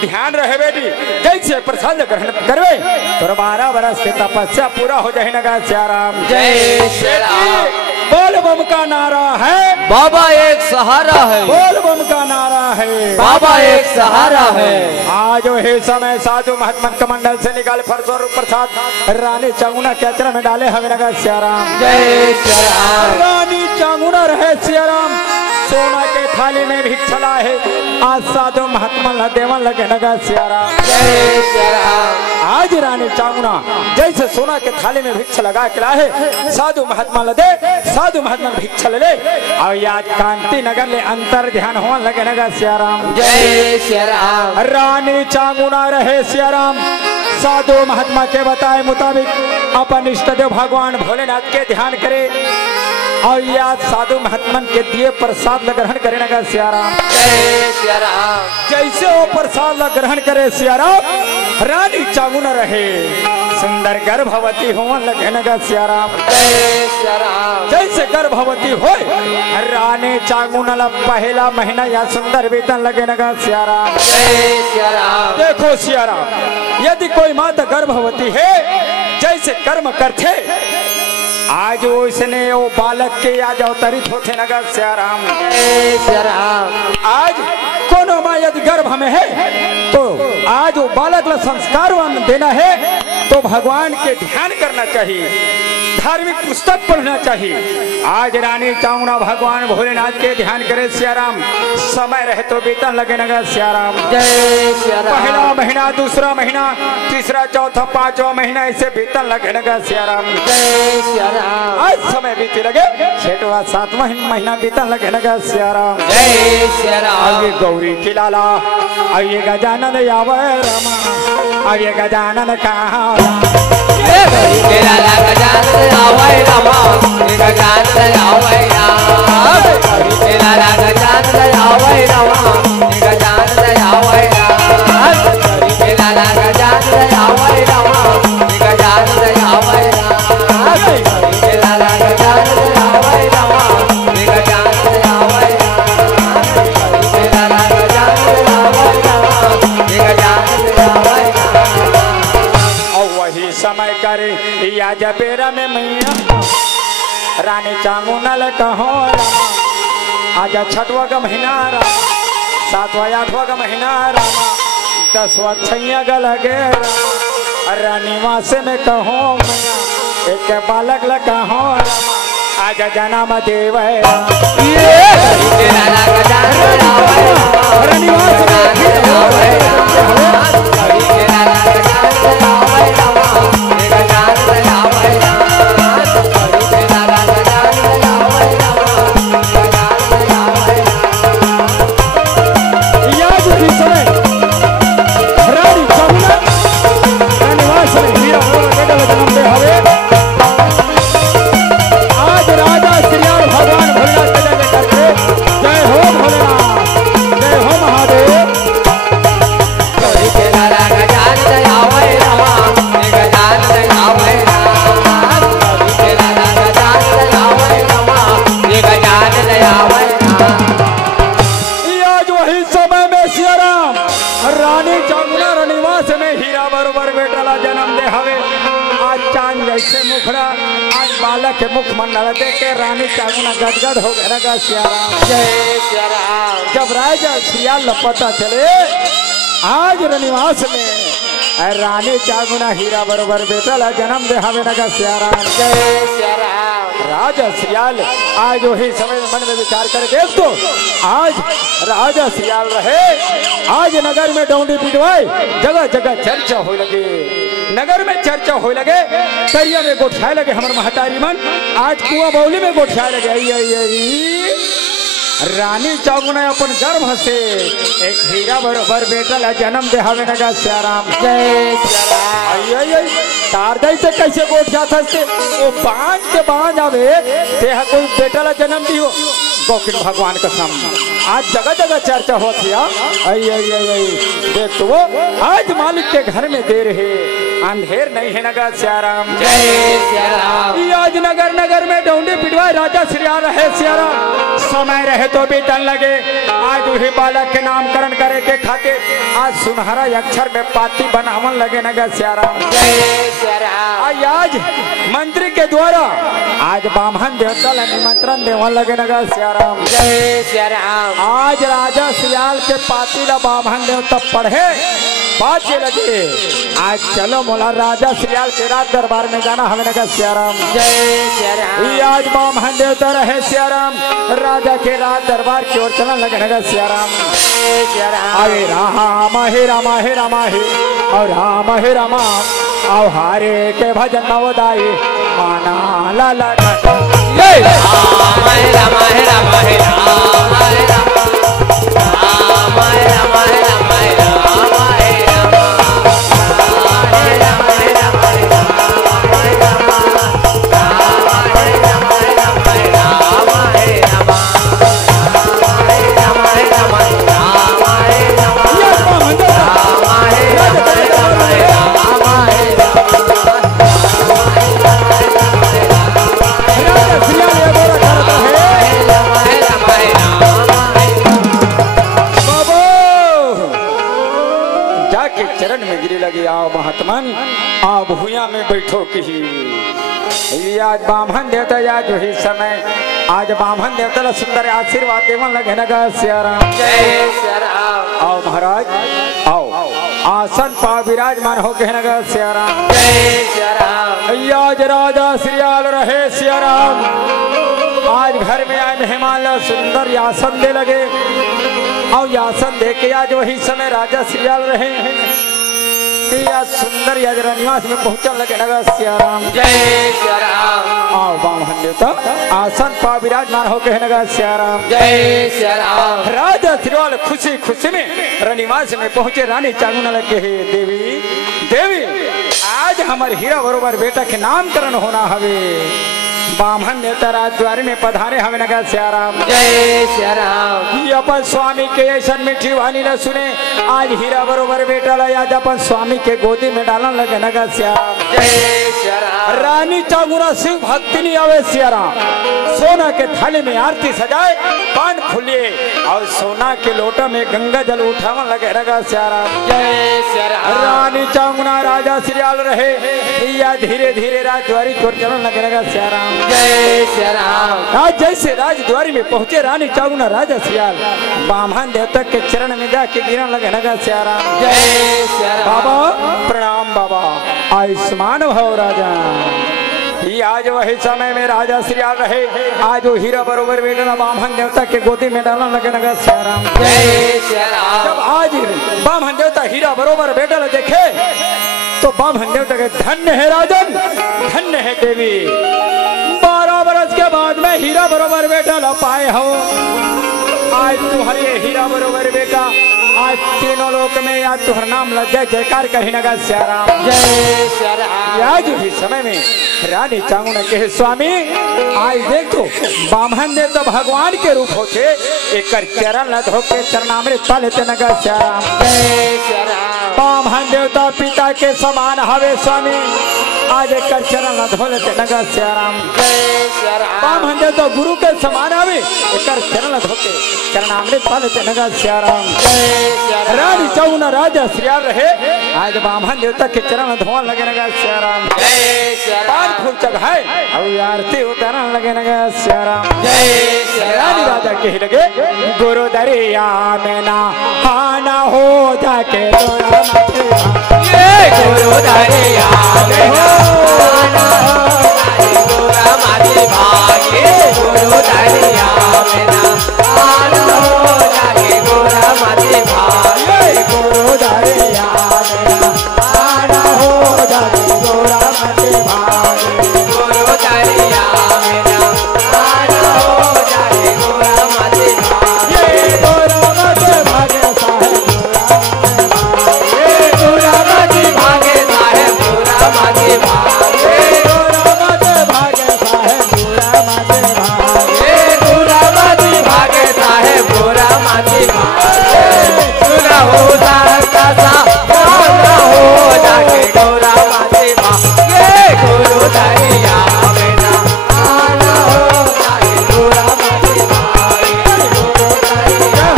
ध्यान रहे बेटी जैसे प्रसाद ग्रहण करवे तो 12 बरस के तपस्या पूरा हो जाए नगर सिया राम। जय सिया राम। बोल बम का नारा है बाबा एक सहारा है बोल बम का नारा है बाबा एक सहारा है। आज वही समय साधु महात्मा कमंडल से निकाले फल स्वरूप प्रसाद रानी चामुंडा के अचरा में डाले हमें नगर सिया राम। जय सिया राम। रानी चामुंडा रहे सिया राम सोना के थाली में भिक्षा है आज साधु महात्मा देवन लगे नगर सिया राम। जय सिया राम। आज रानी चामुंडा जैसे सोना के थाली में भिक्षा लगा के लाए साधु महात्मा दे साधु महात्मा भिक्षा ले और याद कांति नगर ले अंतर ध्यान हो लगे नगर सिया राम। जय सिया राम। रानी चामुंडा रहे सिया राम साधु महात्मा के बताए मुताबिक अपन इष्ट देव भगवान भोलेनाथ के ध्यान करे और याद साधु महात्मा के दिए प्रसाद ग्रहण करे नगर सिया राम। जय सिया राम। जैसे वो प्रसाद ग्रहण करे सिया राम रानी चामुंडा रहे सुंदर गर्भवती हो लगे नगर सिया राम। जय सिया राम। जैसे गर्भवती हो रानी चामुंडा पहला महीना या सुंदर वेतन लगे नगर सिया राम। जय सिया राम। देखो सिया राम यदि कोई माता गर्भवती है जैसे कर्म करते आज वो इसने वो बालक के आज अवतरित होते नगर सिया राम। जय सिया राम। आज कोनो माँ यदि गर्भ में है तो आज वो बालक ला संस्कार देना है तो भगवान के ध्यान करना चाहिए धार्मिक पुस्तक पढ़ना चाहिए। आज रानी चामुंडा भगवान भोलेनाथ के ध्यान करे सिया राम समय रहे तो वेतन लगे नगर सिया राम। जय सिया राम। पहला महीना दूसरा महीना तीसरा चौथा पांचवा महीना ऐसे वेतन लगे नगर सिया राम। जय सिया राम। आज समय बीते लगे छठवा सातवां महीना वेतन लगे नगर सिया राम। जय सिया राम। आगे गौरी की लाला आइए गजानन यावर रामा अब ये गजानन कहाँ ये घड़ी के लाला गजानन आवे रामा ये गजानन आवे राम घड़ी के लाला गजानन आवे रामा ये गजानन आवे राम घड़ी के लाला गजानन आवे रामा ये गजानन आवे राम घड़ी के लाला गजानन आवे रामा ये गजानन आवे राम घड़ी के लाला गजानन आवे रामा ये गजानन आवे राम। और वही समय करे या जबेरा में मैया रानी चामुनल कहो रामा आजा छठवा का महीना रामा सातवा आठवा का महीना रामा 10वां छैया का लगे रामा रानी वासे में कहो मैया एक बालक ल कहो रामा आजा जन्म देव ये घड़ी के लाला गजानन आवे रामा रानी वासे गजानन आवे रामा घड़ी के लाला गजानन आवे रामा ये गजानन आवे रामा घड़ी के लाला गजानन आवे रामा गजानन आवे रामा। या जो भी समय रानी चामुना रानी वासे में हीरा बेटा जन्म दे हवे आज राजा श्रीयाल भगवान भोलेनाथ के जय करके जय हो भोलेनाथ जय हो महादेव घड़ी के लाला गजानन आवे रामा ये गजानन आवे राम घड़ी के लाला गजानन आवे रामा ये गजानन आवे राम। ये आज वही समय में सिया राम रानी चामुना रनिवास में हीरा बरोबर बेटा ला जन्म दे हवे आज चांद जैसे मुखड़ा आज बालक के मुख मंडल देख के रानी चामुना गदगद हो गया लगा सिया राम जय श्री राम। जब राजा सियाल न पता चले आज रनिवास में रानी चामुना हीरा बरोबर बेटा ला जन्म दे हवे लगा सिया राम जय श्री राम। राजा श्रियाल आज वही समय मन में विचार कर देख तो आज राजा श्रियाल रहे आज नगर में डोंडी पिटवाए जगह जगह चर्चा हो लगे नगर में चर्चा हो लगे तरिया में गोठाए लगे हमर महतारी मन आज कुआं बौली में गोठाए लगे आई रानी चामुना अपन गर्भ से एक हीरा बरोबर बेटा ला जन्म दे हवे नगा सियाराम जय श्री राम। आई तार से कैसे गोठ जाता से वो बांझ के बांझ आवे तेहा कोई बेटा ला जन्म दियो गोकिन भगवान का सामने आज जगह जगह चर्चा होती है आई देख तो वो आज मालिक के घर में दे रहे अंधेर नहीं है नगर सियाराम जय श्री राम। ये आज नगर नगर में डोंडी पिटवाए राजा श्रियाल रहे सियाराम समय रहे तो भी तन लगे आज वही बालक के नामकरण करे के खातिर आज सुनहरा अक्षर में पाती बनावन लगे नगर सियाराम जय श्री राम। आज मंत्री के द्वारा आज बामहन देवता ला निमंत्रण देवन लगे नगर सियाराम जय श्री राम। आज राजा सियाल के पाती ला बामहन देवता पढ़े बाजे लगे आज चलो मोला राजा सियाल के रात दरबार में जाना हमें नगर सियाराम जय श्री राम। ये आज बामहन देवता रहे सियाराम राजा के रात दरबार की ओर चलन लगे नगर सियाराम जय श्री राम। अरे राम हे राम हे राम हे और राम हे राम आओ हारे के भजन नवदाई माना लाला जय राम हे राम हे राम हे राम हे राम राम हे राम हे राम हे राम हे राम हे राम हे राम हे राम हे राम राम हे राम हे राम हे राम हे राम हे राम हे राम राम हे राम ये बामहन देवता राम हे राम हे राम हे राम हे राजा सियाल ये बोला करता है बाबू जाके चरण में गिरी लगी आओ महात्मन आप भूया में बैठो की ये आज बामहन देवता आज वही समय आज बामहन देवता ला सुंदर आशीर्वाद देवन लगे नगर सियाराम जय श्री राम। आओ महाराज आओ आसन पा विराजमान हो के नगर सियाराम जय श्री राम। आज राजा सियाल रहे सियाराम आज घर में आए मेहमान ला सुंदर आसन दे लगे और आसन दे के आज वही समय राजा सियाल रहे हैं या सुंदर या निवास में पहुंचने लगे नगर सियाराम। जय सिया राम। आओ बामन देवता आसन पा विराजमान होके नगर सियाराम। जय सिया राम। राजा श्रीवाल खुशी खुशी में रनिवास में पहुंचे। रानी चांगुना लगे हे देवी देवी आज हमारे हीरा बरोबर बेटा के नामकरण होना हवे। बामन देवता राजद्वार में पधारे हमें नगर सियाराम। जय सिया राम। ये अपन स्वामी के ऐसा मीठी वाणी न सुने। आज हीरा बरोबर बेटा ला आज अपन स्वामी के गोदी में डालन लगे नगर सियाराम। जय सिया राम। रानी चांगुना शिव भक्ति नहीं आवे सियाराम। सोना के थाली में आरती सजाए पान खुलिए और सोना के लोटा में गंगा जल उठावन लगे नगर सियाराम। जय सिया राम। रानी चांगुना राजा श्रीयाल रहे या धीरे धीरे राजद्वारी को चलन लगे नगर सियाराम। जय सिया राम। आज जैसे राजद्वारी में पहुंचे रानी चांगुना राजा सियाल बामन देवता के चरण में जाके गिरन लगे नगर सियाराम। जय सिया राम। बाबा प्रणाम बाबा आयुष्मान भव राजा। ये आज वही समय में राजा श्रीयाल रहे। आज वो हीरा बरोबर बेटा बामन देवता के गोदी में डालने लगे नगर सियाराम। जय सिया राम। जब आज बामन देवता हीरा बरोबर बेटा देखे तो बामन देवता के धन्य है राजन धन्य है देवी। 12 बरस के बाद में हीरा बरोबर बेटा ला पाए हो। आज तुम्हारे हीरा बरोबर बेटा आज तीनों लोक में आज तुहर नाम लज्जा जयकार कही नगर सियाराम। जय सिया राम। आज भी समय में रानी चांगुना के स्वामी आज देख तो बामन देवता भगवान के रूप होते एक चरण ल धोके चरणामृत पा लेते नगर सियाराम। जय सिया राम। बामन देवता पिता के समान हवे स्वामी आज एक चरण ल धो लेते नगर सियाराम। जय सिया राम। बामन देवता गुरु के समान हवे एक चरण ल धोके चरणामृत पा लेते नगर सियाराम। जय सिया राम। रानी चांगुना राजा श्रीयाल रहे आज बामन देवता के चरण धोवन लगे नगर सियाराम। जय सिया पान राम। फूल चढ़ाए और आरती उतारन लगे नगर सियाराम। जय सिया रानी राम। राजा के लगे गुरु दरिया में ना हाना हो जाके रोना मत। ये गुरु दरिया में आना हो गोरा माती भागे। गुरु दरिया में आना हो जाके गोरा माती भागे। गुरु दरिया में ना हाना हो जाके गोरा मत भागे। गुरु दरिया में आना हो जाके गोरा माती भागे। ये गोरा मत भागे साहेब गोरा मत भागे। गोरा माती भागे साहेब गोरा माती भागे। गोरा मत भागे साहेब गोरा मत गोरा माती भागे। सुना हो सकता सा गाना हो जाके गोरा माती भागे। गुरु दरिया में ना आना हो जाके गोरा माती भागे। गुरु दरिया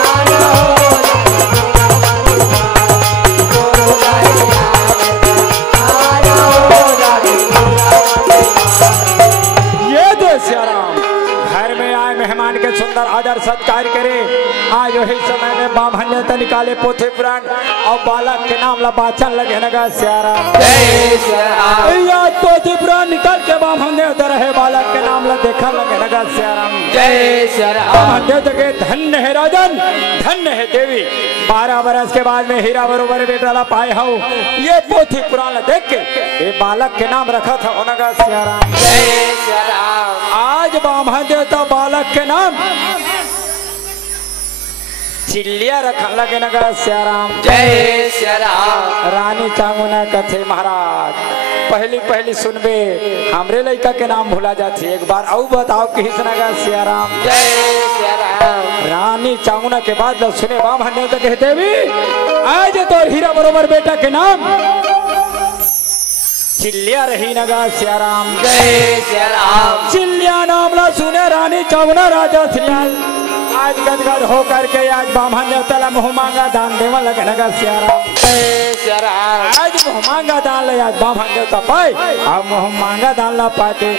आना हो जाके गुरु दरिया आना हो जाके गोरा माती। ये दो सियाराम घर में आए मेहमान के सुंदर आदर सत्कार करे। आज वही समय में बामन देवता निकाले पोथी पुराण और बालक के नाम ला बाचन लगे नगर सियाराम। जय सिया राम। याद पोथी पुराण निकाल के बामन देवता रहे बालक के नाम ला देखा लगे नगर सियाराम। जय सिया राम। बामन देवता के धन्य है राजन धन्य है देवी। 12 बरस के बाद में हीरा बरोबर बेटा ला पाए हो। ये पोथी पुराण देख के ये बालक के नाम रखा था नगर सियाराम। जय सिया राम। आज बामन देवता बालक के नाम चिल्लिया रखन लगे नगर सियाराम। जय सिया राम। रानी चांगुना कथे महाराज पहली पहली सुनबे हमरे लड़का के नाम भूला जाती एक बार आओ बताओ किस नगर सियाराम। जय सिया राम। रानी चांगुना के बाद जब सुने बामन देवता कहते भी आज तो हीरा बरोबर बेटा के नाम चिल्लिया रही नगर सियाराम। जय सिया राम। चिल्लिया नाम ला सुने रानी चांगुना राजा श्रीयाल आज गदगद होकर के आज बामन देवता ला मुँह मांगा दान देवा लगे नगर सियाराम। जय सिया राम। आज मुँह मांगा दान ले आज बामन देवता पाए अब मुँह मांगा दान ला पाते।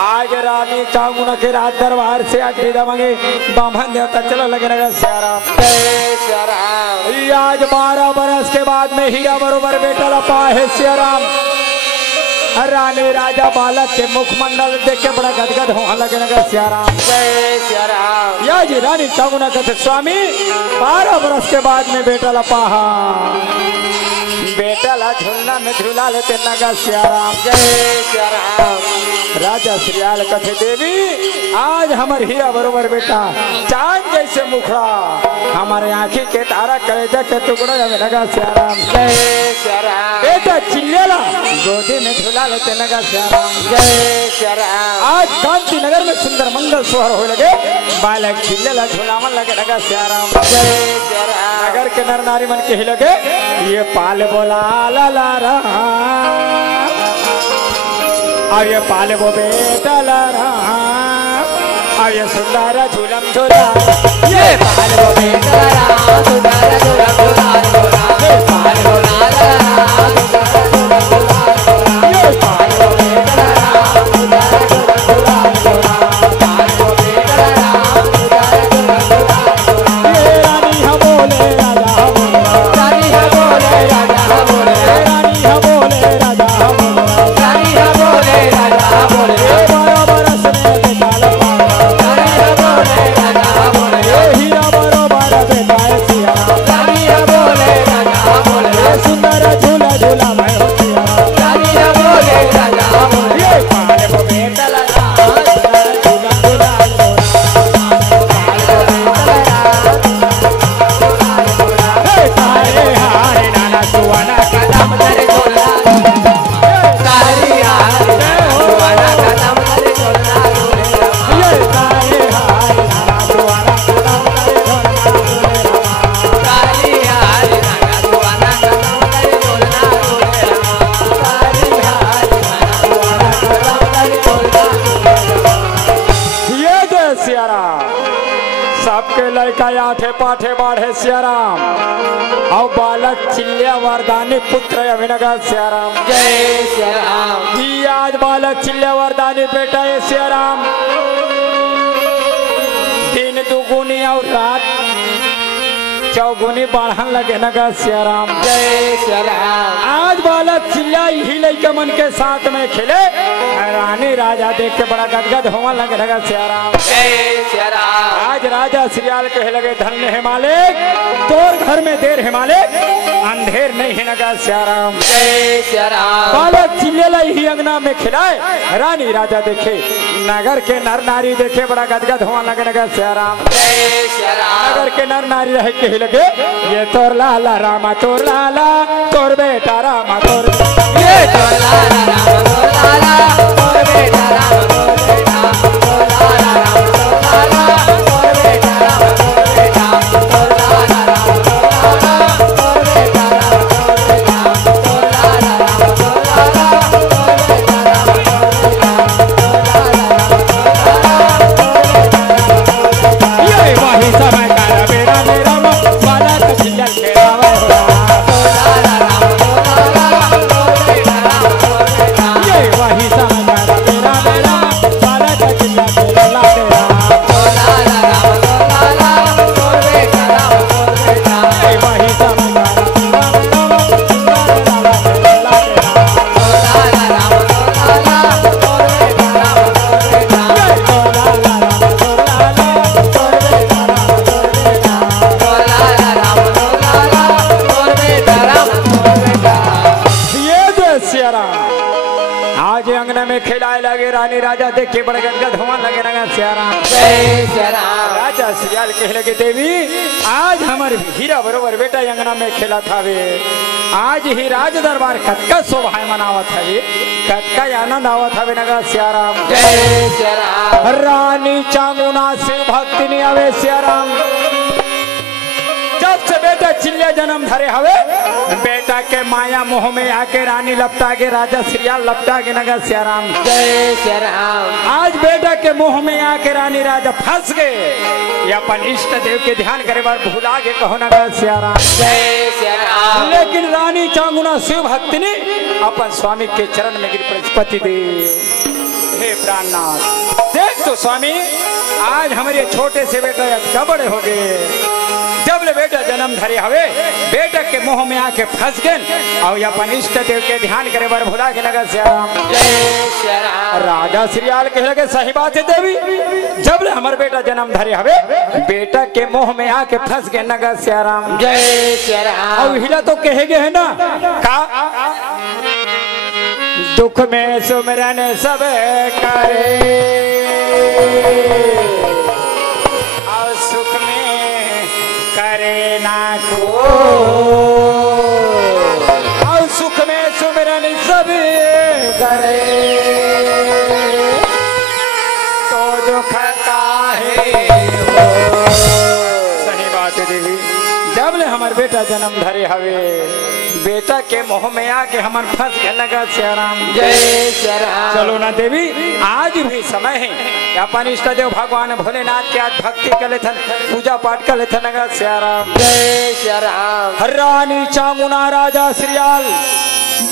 आज रानी चांगुना के राज दरबार से आज विदा मांगे बामन देवता चलो लगे नगर सियाराम। जय सिया राम। आज 12 बरस के बाद में हीरा बरोबर बेटा ला पाए सियाराम। रानी राजा बालक के मुखमंडल देख के बड़ा गदगद हो लगे नगर सियाराम। जय सिया राम। या जी रानी चांगुना कहते स्वामी 12 बरस के बाद में बेटा ला पाहा। बेटा ला झूलना में झूला लेते नगा सियाराम। जय सिया राम। राजा श्रीयाल कथे देवी आज हमार हीरा बरोबर बेटा चांद जैसे मुखड़ा हमारे आँखी के तारा कलेजा के टुकड़ा जब नगा सियाराम। जय सिया राम। बेटा चिल्लेला गोदी में झूला लेते नगा सियाराम। जय सिया राम। आज कांति नगर में सुंदर मंगल सोहर हो लगे बालक चिल्लेला झूलावन लगे नगा सियाराम। जय सिया राम। नगर के नर नारी मन के ही लगे ये पाल बोला ला ला रहा और ये पाल वो बेटा ला रहा और ये सुंदर झूलम झूला ये पाल वो बेटा ला सुंदर झूला झूला झूला ये पाल वो लाला सुंदर झूला झूला ये पाल वो बेटा ला सुंदर झूला झूला पाल वो बेटा ला सुंदर झूला झूला ये रानी हम बोले राजा बोले रानी हा बोले राजा बोले रानी हम बोले राजा बोले रानी हा बोले राजा बोले बारह बरस में बेटा लगा रानी हा बोले राजा बोले हीरा बरोबर बेटा सिया रानी हा बोले राजा बोले सुंदर झूला झूला मैं हो सिया रानी हा बोले राजा बोले ये पाल वो बेटा लगा झूला झूला तारे हारे नाना सुवाना कदम धरे झोला तारी हारे सुवाना कदम धरे झोला झोले ये तारे हारे नाना सुवाना कदम करे झोला तारी हारे नाना सुवाना कदम धरे झोला झोले तारी हारे नाना सुवाना कदम धरे झोला झोले ये दे सियाराम सबके लड़का आठे पाठे बाढ़े सियाराम और बालक चिल्लिया वरदानी पुत्र अभिनगर सियाराम। जय सिया राम। ये आज बालक चिल्लिया वरदानी बेटा है सियाराम दिन दुगुनी और रात चौगुनी बढ़न लगे नगर सियाराम। जय सिया राम। आज बालक चिल्ला ही लड़के मन के साथ में खेले रानी राजा देख के बड़ा गदगद होने लगे नगर सियाराम। जय सिया राम। आज राजा श्रीयाल कहे लगे धन्य है मालिक तोर घर में देर है मालिक अंधेर नहीं है नगर सियाराम। जय सिया राम। बालक चिल्लेला ही अंगना में खिलाए रानी राजा देखे नगर के नर नारी देखे बड़ा गदगद होने लगे नगर सियाराम। जय सिया राम। नगर के नर नारी रह के ही लगे ये तोर लाला रामा तोर लाला तोर बेटा रामा तोर ये तो लाला राम तो लाला और बेटा राम तो बेटा तो लाला राम तो लाला और बेटा राम तो बेटा तो लाला राम तो लाला और बेटा राम तो बेटा तो लाला राम तो लाला और बेटा राम तो बेटा तो लाला राम तो लाला ये वही समय का मेरा मेरा बालक चिल्ला के रामा तो लाला राम तो लाला और बेटा राम तो बेटा ये वही समय का मेरा मेरा बालक चिल्ला के रामा तो लाला राम तो लाला और बेटा राम तो बेटा ये वही समय का मेरा मेरा तो लाला राम तो लाला और बेटा राम तो बेटा तो लाला राम तो लाला और बेटा राम तो बेटा ये दे सियाराम आज अंगना में खिलाए लगे रानी राजा देख के बड़े गदगद होने लगे नगा सियाराम। जय सिया राम। राजा सियाल कह लगे देवी आज हमारे हीरा बरोबर बेटा अंगना में खेला था वे आज ही राज दरबार कतका शोभा मनावत था वे कतका आनंद आवत था वे नगा सियाराम। जय सिया राम। रानी चामुना से भक्ति नहीं आवे सियाराम जब से बेटा चिल्ले जन्म धरे हवे बेटा के माया मोह में आके रानी लपटा के राजा श्रीयाल लपटा के नगर सियाराम। जय सिया राम। आज बेटा के मोह में आके रानी राजा फंस गए ये अपन इष्ट देव के ध्यान करे बार भुला के कहो नगर सियाराम। जय सिया राम। लेकिन रानी चामुना शिव भक्ति ने अपन स्वामी के चरण में गिर पति देव हे प्राणनाथ देख तो स्वामी आज हमारे छोटे से बेटा कब बड़े हो गए जब ले बेटा जन्म धरे हवे बेटा के मोह में आके फंस गए और अपन इष्ट देव के ध्यान करे बर भुला के लगा श्याम। जय श्री राम। राजा श्रीयाल कहे लगे सही बात है देवी, जब ले हमार बेटा जन्म धरे हवे बेटा के मोह में आके फंस गए नगर श्याम। जय श्री राम। और हिला तो कहे गए है ना का दुख में सुमरन सब करे और सुख में करे ना को, और सुख में सुमरन सब करे तो दुख काहे हो। सही बात है देवी, जब ले हमार बेटा जन्म धरे हवे बेटा के मोह में आके हमार फंस गए नगर श्याम। जय श्री राम। चलो ना देवी आज भी समय है अपन इष्ट देव भगवान भोलेनाथ के आज भक्ति कर लेथन पूजा पाठ कर लेथन नगर श्याम। जय श्री राम। रानी चामुना राजा श्रीयाल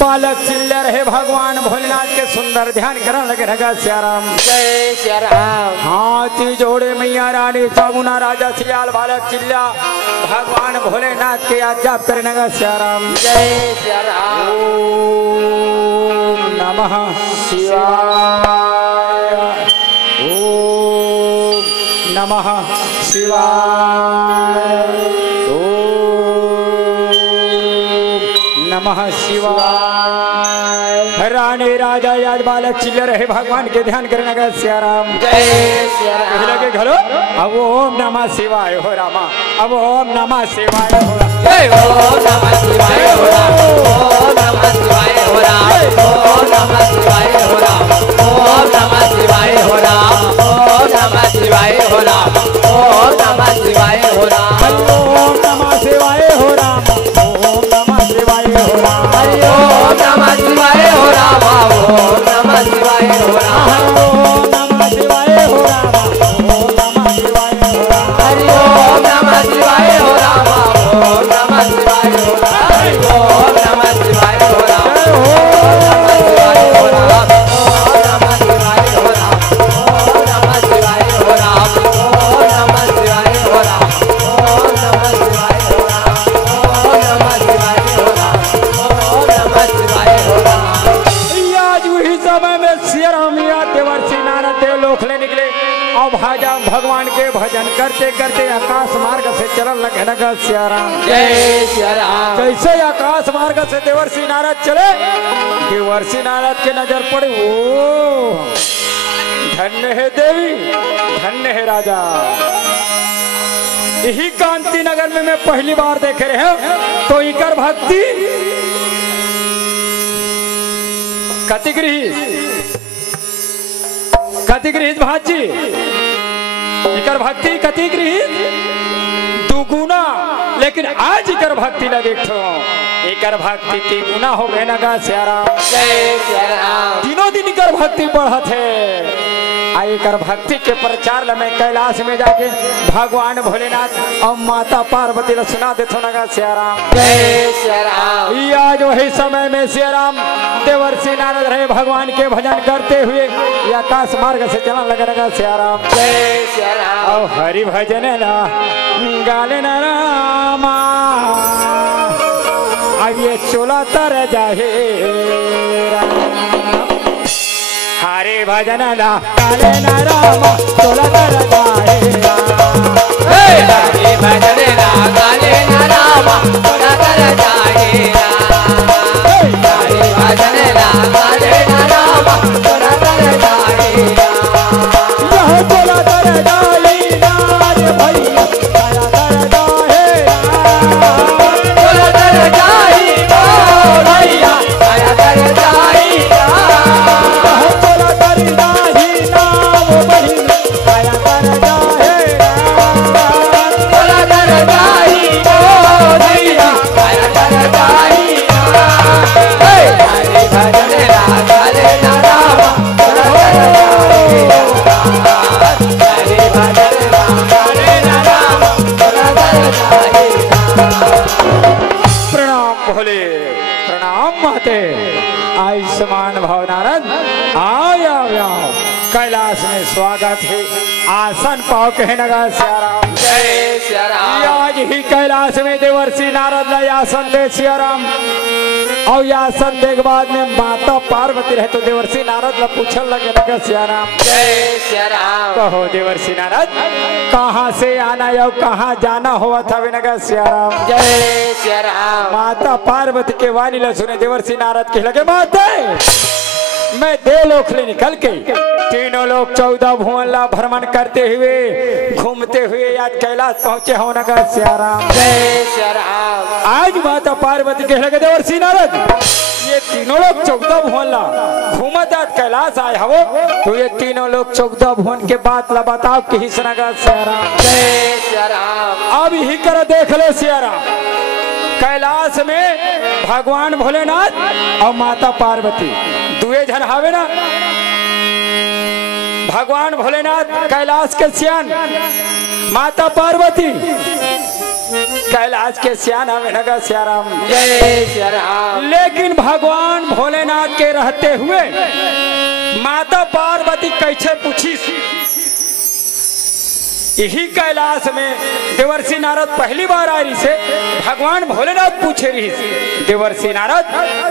बालक चिल्ले रहे भगवान भोलेनाथ के सुंदर ध्यान करने लगे नगर श्याम। जय श्री राम। हाथी जोड़े मैया रानी चामुना राजा श्रीयाल बालक चिल्ला भगवान भोलेनाथ के आज जाप करे नगर श्याम। जय श्री राम। ओम नमः शिवाय, ओम नमः शिवाय, ओम नमः शिवाय। रानी राजा याद बालक चिल्ले रहे भगवान के ध्यान करे नगर श्याम। जय श्री राम। लगे घरो अब ओम नमः शिवाय हो रामा, अब ओम नमः शिवाय हो रामा। जय ओम नमः शिवाय हो राम। ओम नमः शिवाय हो राम। ओम नमः शिवाय हो राम। ओम नमः शिवाय हो राम। ओम नमः शिवाय हो राम। ओम नमः शिवाय हो राम। ओम नमः शिवाय हो राम। ओम नमः शिवाय हो राम। हरि ओम नमः शिवाय हो राम। ओम नमः शिवाय हो राम। ओम नमः शिवाय हो राम। ओम नमः शिवाय हो राम। हरि ओम नमः शिवाय हो राम। ओम नमः शिवाय हो राम। हरि ओम नमः शिवाय हो राम। ओम नमः शिवाय हो राम। ओम नमः शिवाय हो राम। ओम नमः शिवाय हो राम। ओम नमः शिवाय हो राम। ओम नमः शिवाय हो राम। ओम नमः शिवाय हो राम। ओम नमः शिवाय हो राम। आज वही समय में श्री राम या देवर्षि नारद देव लोक ले निकले और भाजा भगवान के भजन करते करते आकाश मार्ग से चलन लगे नगर श्री राम। जय श्री राम। कैसे आकाश मार्ग से देवर्षि नारद चले देवर्षि नारद के नजर पड़े ओ धन्य है देवी धन्य है राजा। यही कांति नगर में मैं पहली बार देख रहे हैं तो इकर भक्ति कतिगृहित भाजी इकर भक्ति कतिगृहित दुगुना, लेकिन आज इकर भक्ति न देखो इकर भक्ति तिगुना हो गए नगा श्याम। जय श्री राम। तीनों दिन इकर भक्ति बढ़त है। आई कर भक्ति के प्रचार में कैलाश में जाके भगवान भोलेनाथ और माता पार्वती ने सुना देते नगा श्याम। जय श्री राम। आज वही समय में श्याम देवर्षि नारद रहे भगवान के भजन करते हुए आकाश मार्ग से चलने लगे नगा श्याम। जय श्री राम। और हरि भजन ला गाले न रामा अब ये चोला तर जाहे हरे भजन ला गाले न रामा चोला तर जाहे हरि भजन ला गाले न रामा चोला तर जाहे हरि भजन ला गाले न रामा चोला तर जाहे यह चोला तर जाही नार भैया चोला तर जाहे चोला तर जाही ओ भैया चोला तर जाही आयुष्मान भव नारद आओ कैलाश में स्वागत है। आसन पाओ कहे नगा सियाराम। जय सिया राम। आज ही कैलाश में देवर्षि नारद ने आसन दे सियाराम। और यह आसन दे के बाद में माता पार्वती रहे तो देवर्षि नारद ने पूछल लगे नगा सियाराम। जय सिया राम। कहो देवर्षि नारद कहाँ से आना या कहाँ जाना हुआ था नगा सियाराम। जय सिया राम। माता पार्वती के वाणी ल सुने देवर्षि नारद के लगे माते मैं देवलोक ले निकल के तीनों लोग 14 भुवन ला भ्रमण करते हुए घूमते हुए आज कैलाश पहुंचे हो नगर सियाराम। जय सिया राम। आज माता पार्वती के लगे देवर्षि नारद ये तीनों लोग 14 भुवन ला घूमत आज कैलाश आए हो तो ये तीनों लोग 14 भुवन के बात ला बताओ कि हिस नगर सियाराम। जय सिया राम। अब ही कर देख ले सियाराम कैलाश में भगवान भोलेनाथ और माता पार्वती दुए जन हावे ना। भगवान भोलेनाथ कैलाश के सियान माता पार्वती कैलाश के सियान हावे नगा सियाराम। जय सिया राम। लेकिन भगवान भोलेनाथ के रहते हुए माता पार्वती कैसे पूछी यही कैलाश में देवर्षि नारद पहली बार आ रही से भगवान भोलेनाथ पूछे रही देवर्षि नारद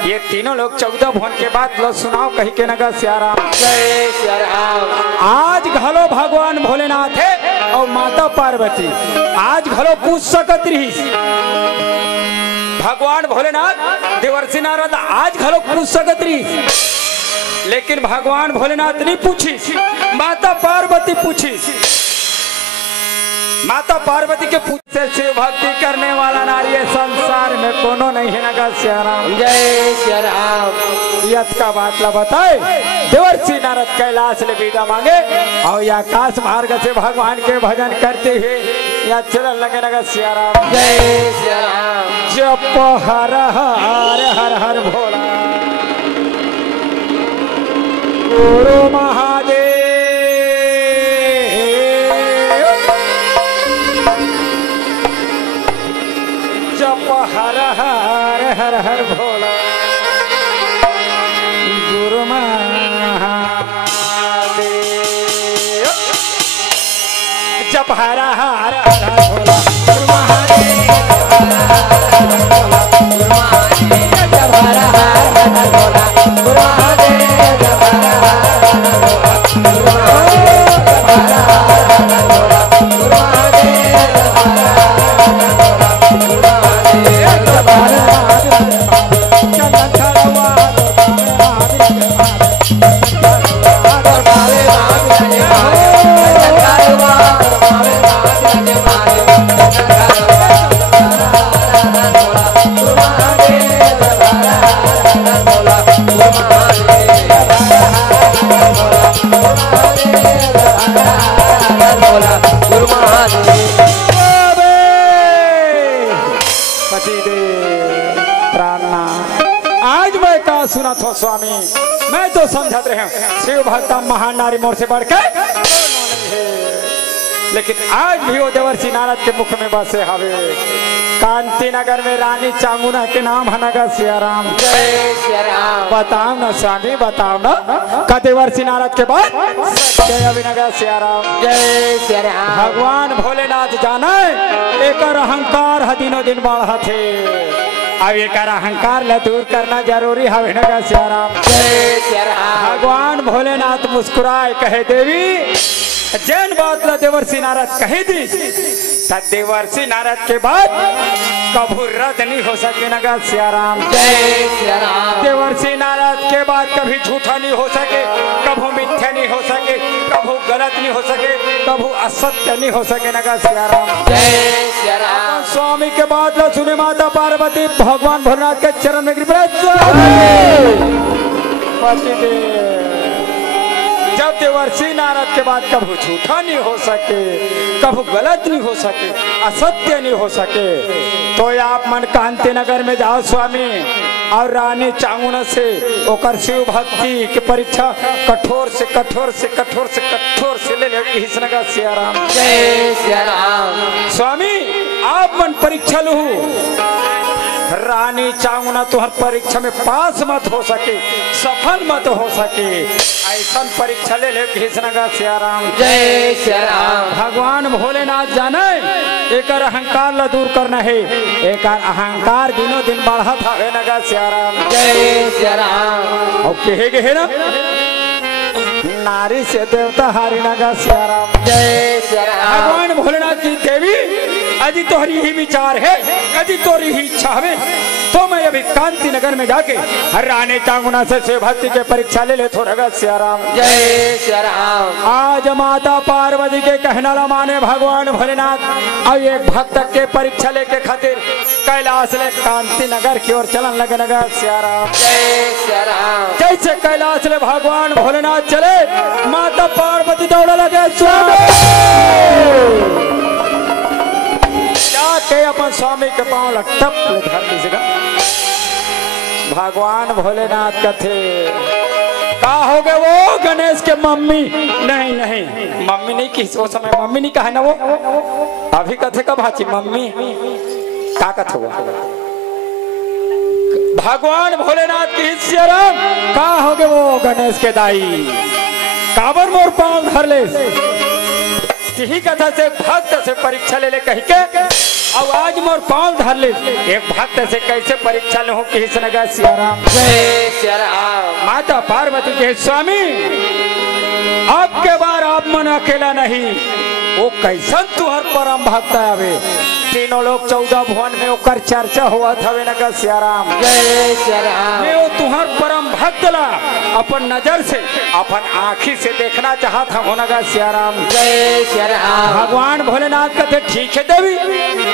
ये तीनों लोग 14 भुवन के बाद लो सुनाओ कही के नगर सियाराम। जय सिया राम। आज घलो भगवान भोलेनाथ है और माता पार्वती आज घलो पूछ सकत रही भगवान भोलेनाथ देवर्षि नारद आज घलो पूछ सकत रही लेकिन भगवान भोलेनाथ नहीं पूछी माता पार्वती पूछी। माता पार्वती के पूछे से भक्ति करने वाला नारी संसार में कोनो नहीं है नगर सियाराम। जय सिया राम। यत का बात ला बताए देवर्षि नारद कैलाश ले विदा मांगे और या आकाश मार्ग से भगवान के भजन करते हुए या चलन लगे नगर सियाराम। जय सिया राम। जप हर हर हर हर भोला गुरु महादेव जप हर हर हर हर भोला गुरु महादेव जप हर हर हर हर भोला गुरु महादेव गुरु महादेव जप हर हर हर भोला गुरु महादेव जप हर हर हर भोला गुरु महादेव जप हर हर हर भोला गुरु महादेव जप हर सुना थो स्वामी मैं तो समझत रहे शिव भक्ता महान नारी मोर से बढ़ के लेकिन आज भी वो देवर्षि नारद के मुख में बसे हवे कांति नगर में रानी चामुंडा के नाम है नगर सियाराम। जय सिया राम। बताओ ना स्वामी बताओ ना का देवर्षि नारद के बाद नगर सियाराम। जय सिया राम। भगवान भोलेनाथ जाने एक अहंकार है दिनों दिन बढ़ा थे अब एक अहंकार ला दूर करना जरूरी है नगर सियाराम। जय सिया राम। भगवान भोलेनाथ मुस्कुराए कहे देवी जैन बात ला देवर्षि नारद कही दी देवर्षि नारद के बाद कभू रद्द नहीं हो सके नगर सियाराम। जय सिया राम। देवर्षि नारद के बाद कभी झूठा नहीं हो सके कभू मिथ्या नहीं हो सके कभू गलत नहीं हो सके कभू असत्य नहीं हो सके नगर सियाराम। जय सिया राम। स्वामी के बाद ला सुने माता पार्वती भगवान भोलेनाथ के चरण में जब देवर्षि नारद के बाद कभू झूठा नहीं हो सके कभू गलत नहीं हो सके असत्य नहीं हो सके तो आप मन कांति नगर में जाओ स्वामी और रानी चामुंडा से ओकर शिव भक्ति के परीक्षा कठोर से कठोर से कठोर से कठोर से ले ले इस नगर सियाराम। जय सिया राम। स्वामी आप मन परीक्षा लू रानी चामुंडा तुहर परीक्षा में पास मत हो सके सफल मत हो सके ऐसा परीक्षा ले ले कृष्ण सियाराम। जय श्री राम। भगवान भोलेनाथ जाने एक अहंकार ला दूर करना है, एक अहंकार दिनों दिन बढ़त हवे नगा सियाराम। जय श्री राम। और कहे गए ना नारी से देवता हारी नगा सियाराम। जय श्री राम। भगवान भोलेनाथ की देवी अजी तोहरी ही विचार है, अजी तोहरी ही इच्छा है तो मैं अभी कांति नगर में जाके हर रानी चांगुना से शिव भक्ति के परीक्षा ले ले थोड़ा सियाराम। जय श्री राम। आज माता पार्वती के कहना ला माने भगवान भोलेनाथ और एक भक्त के परीक्षा लेके खातिर कैलाश ले कांति नगर की ओर चलन लगे नगर सियाराम। जय श्री राम। जैसे कैलाश ले भगवान भोलेनाथ चले माता पार्वती दौड़ लगे स्वामी जाके अपन स्वामी के पांव लटप ले धर लीजिएगा। भगवान भोलेनाथ कथे का हो गए वो गणेश के मम्मी नहीं नहीं मम्मी नहीं की वो समय मम्मी नहीं कहा ना वो अभी कथे का भाची मम्मी का कथे हुआ भगवान भोलेनाथ की सियाराम का हो गए वो गणेश के दाई काबर मोर पांव धर ले यही कथा से भक्त से परीक्षा ले ले कही के अब आज मोर पांव धर ले एक भक्त से कैसे परीक्षा ले कृष्ण सियाराम। जय श्री राम। माता पार्वती के स्वामी आपके बार आप मन अकेला नहीं वो कैसन तुहर परम भक्त आवे तीनों लोग 14 भुवन में ओकर चर्चा हुआ था नगर सियाराम। जय श्री राम। मैं वो तुहर परम भक्त ला अपन नजर से अपन आँखी से देखना चाहता हूँ नगर सियाराम। जय श्री राम। भगवान भोलेनाथ कहते ठीक है देवी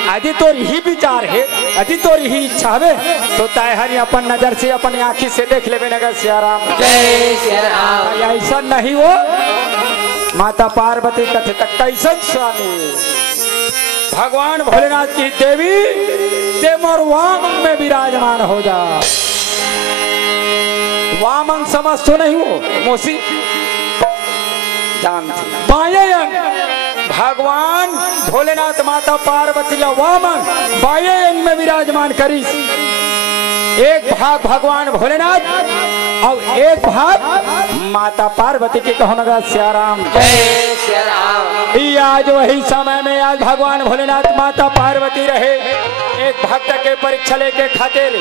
यदि तोर ही विचार है यदि तोर ही इच्छा है तो ताहरी अपन नजर से अपन आँखी से देख ले नगर सियाराम। जय श्री राम। ऐसा नहीं हो माता पार्वती कथे तक कैसन स्वामी भगवान भोलेनाथ की देवी ते मोर वामंग में विराजमान हो जा। वामंग समझ तो नहीं हो मोसी जानती बाएं अंग भगवान भोलेनाथ माता पार्वती ला वामंग बाएं अंग में विराजमान करी एक भाग भगवान भोलेनाथ और एक भाग माता पार्वती के कहो नगर सियाराम। जय श्री राम। आज वही समय में आज भगवान भोलेनाथ माता पार्वती रहे एक भक्त के परीक्षा लेके खातिर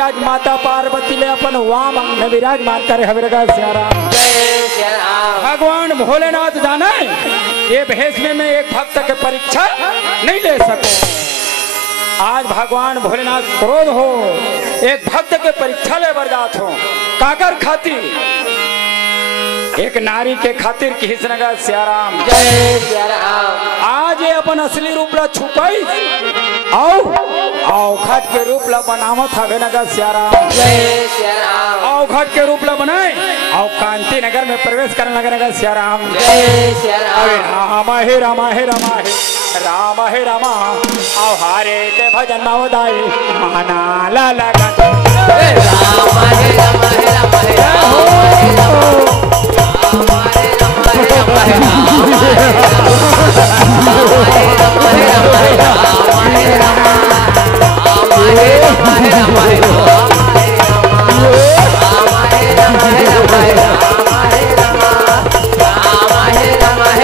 आज माता पार्वती ले अपन वाम अंग में विराजमान करे हविरगा सियाराम। जय श्री राम। भगवान भोलेनाथ जाना ये भेष में मैं एक भक्त के परीक्षा नहीं ले सकूं। आज भगवान भोलेनाथ क्रोध हो एक भक्त के परीक्षा ले बर्दात हो काकर खातिर एक नारी के खातिर कृष्ण सियाराम। जय श्री राम। आज ये अपन असली रूप ला छुपाई आओ घट के रूप ला बनावत हवे नगर सियाराम। जय श्री राम। आओ घट के रूप ला बनाए आओ कांति नगर में प्रवेश करने लगे नगर सियाराम। जय श्री राम। राम हे राम हे राम हे राम हे राम आओ हारे के भजन नवदाई माना ला लगा राम हे राम हे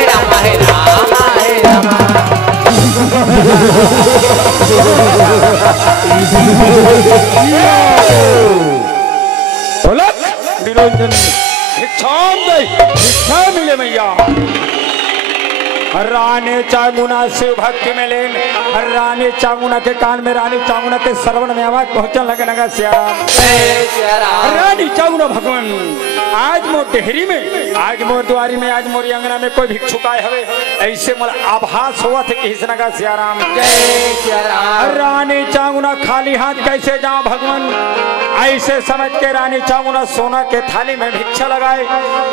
राम हे राम हे राम निरंजन भिक्षा मिले मैया रानी चांगुना शिव भक्ति में लेन रानी चांगुना के कान में रानी चांगुना के श्रवण में आवाज पहुंचने लगे नगर सियाराम। जय श्री राम। रानी चांगुना भगवान आज मोर डेहरी में आज मोर द्वारी में आज मोरी अंगना में कोई भिक्षुक आए हवे ऐसे मोला आभास हुआ थे कि इस नगर सियाराम। जय श्री राम। रानी चांगुना खाली हाथ कैसे जाऊं भगवान ऐसे समझ के रानी चांगुना सोना के थाली में भिक्षा लगाए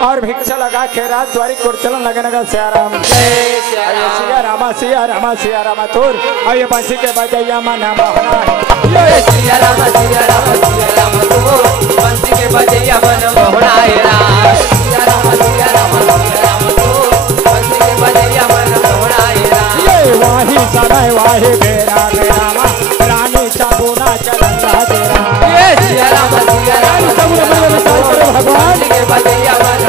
और भिक्षा लगा के रात द्वारी को चलन लगे नगर सियाराम। जय श्री राम। सिया रामा तोर और ये बंसी के बजैया मना मोहना जय श्री राम तोर बंसी के बजैया मन मोहना राम। श्री राम तोर बंसी के बजैया मन मोहना राम। ये वाही समय वाही बेरा बेरा रानी चांगुना चलन तेरा। जय श्री राम भगवान के बजैया मन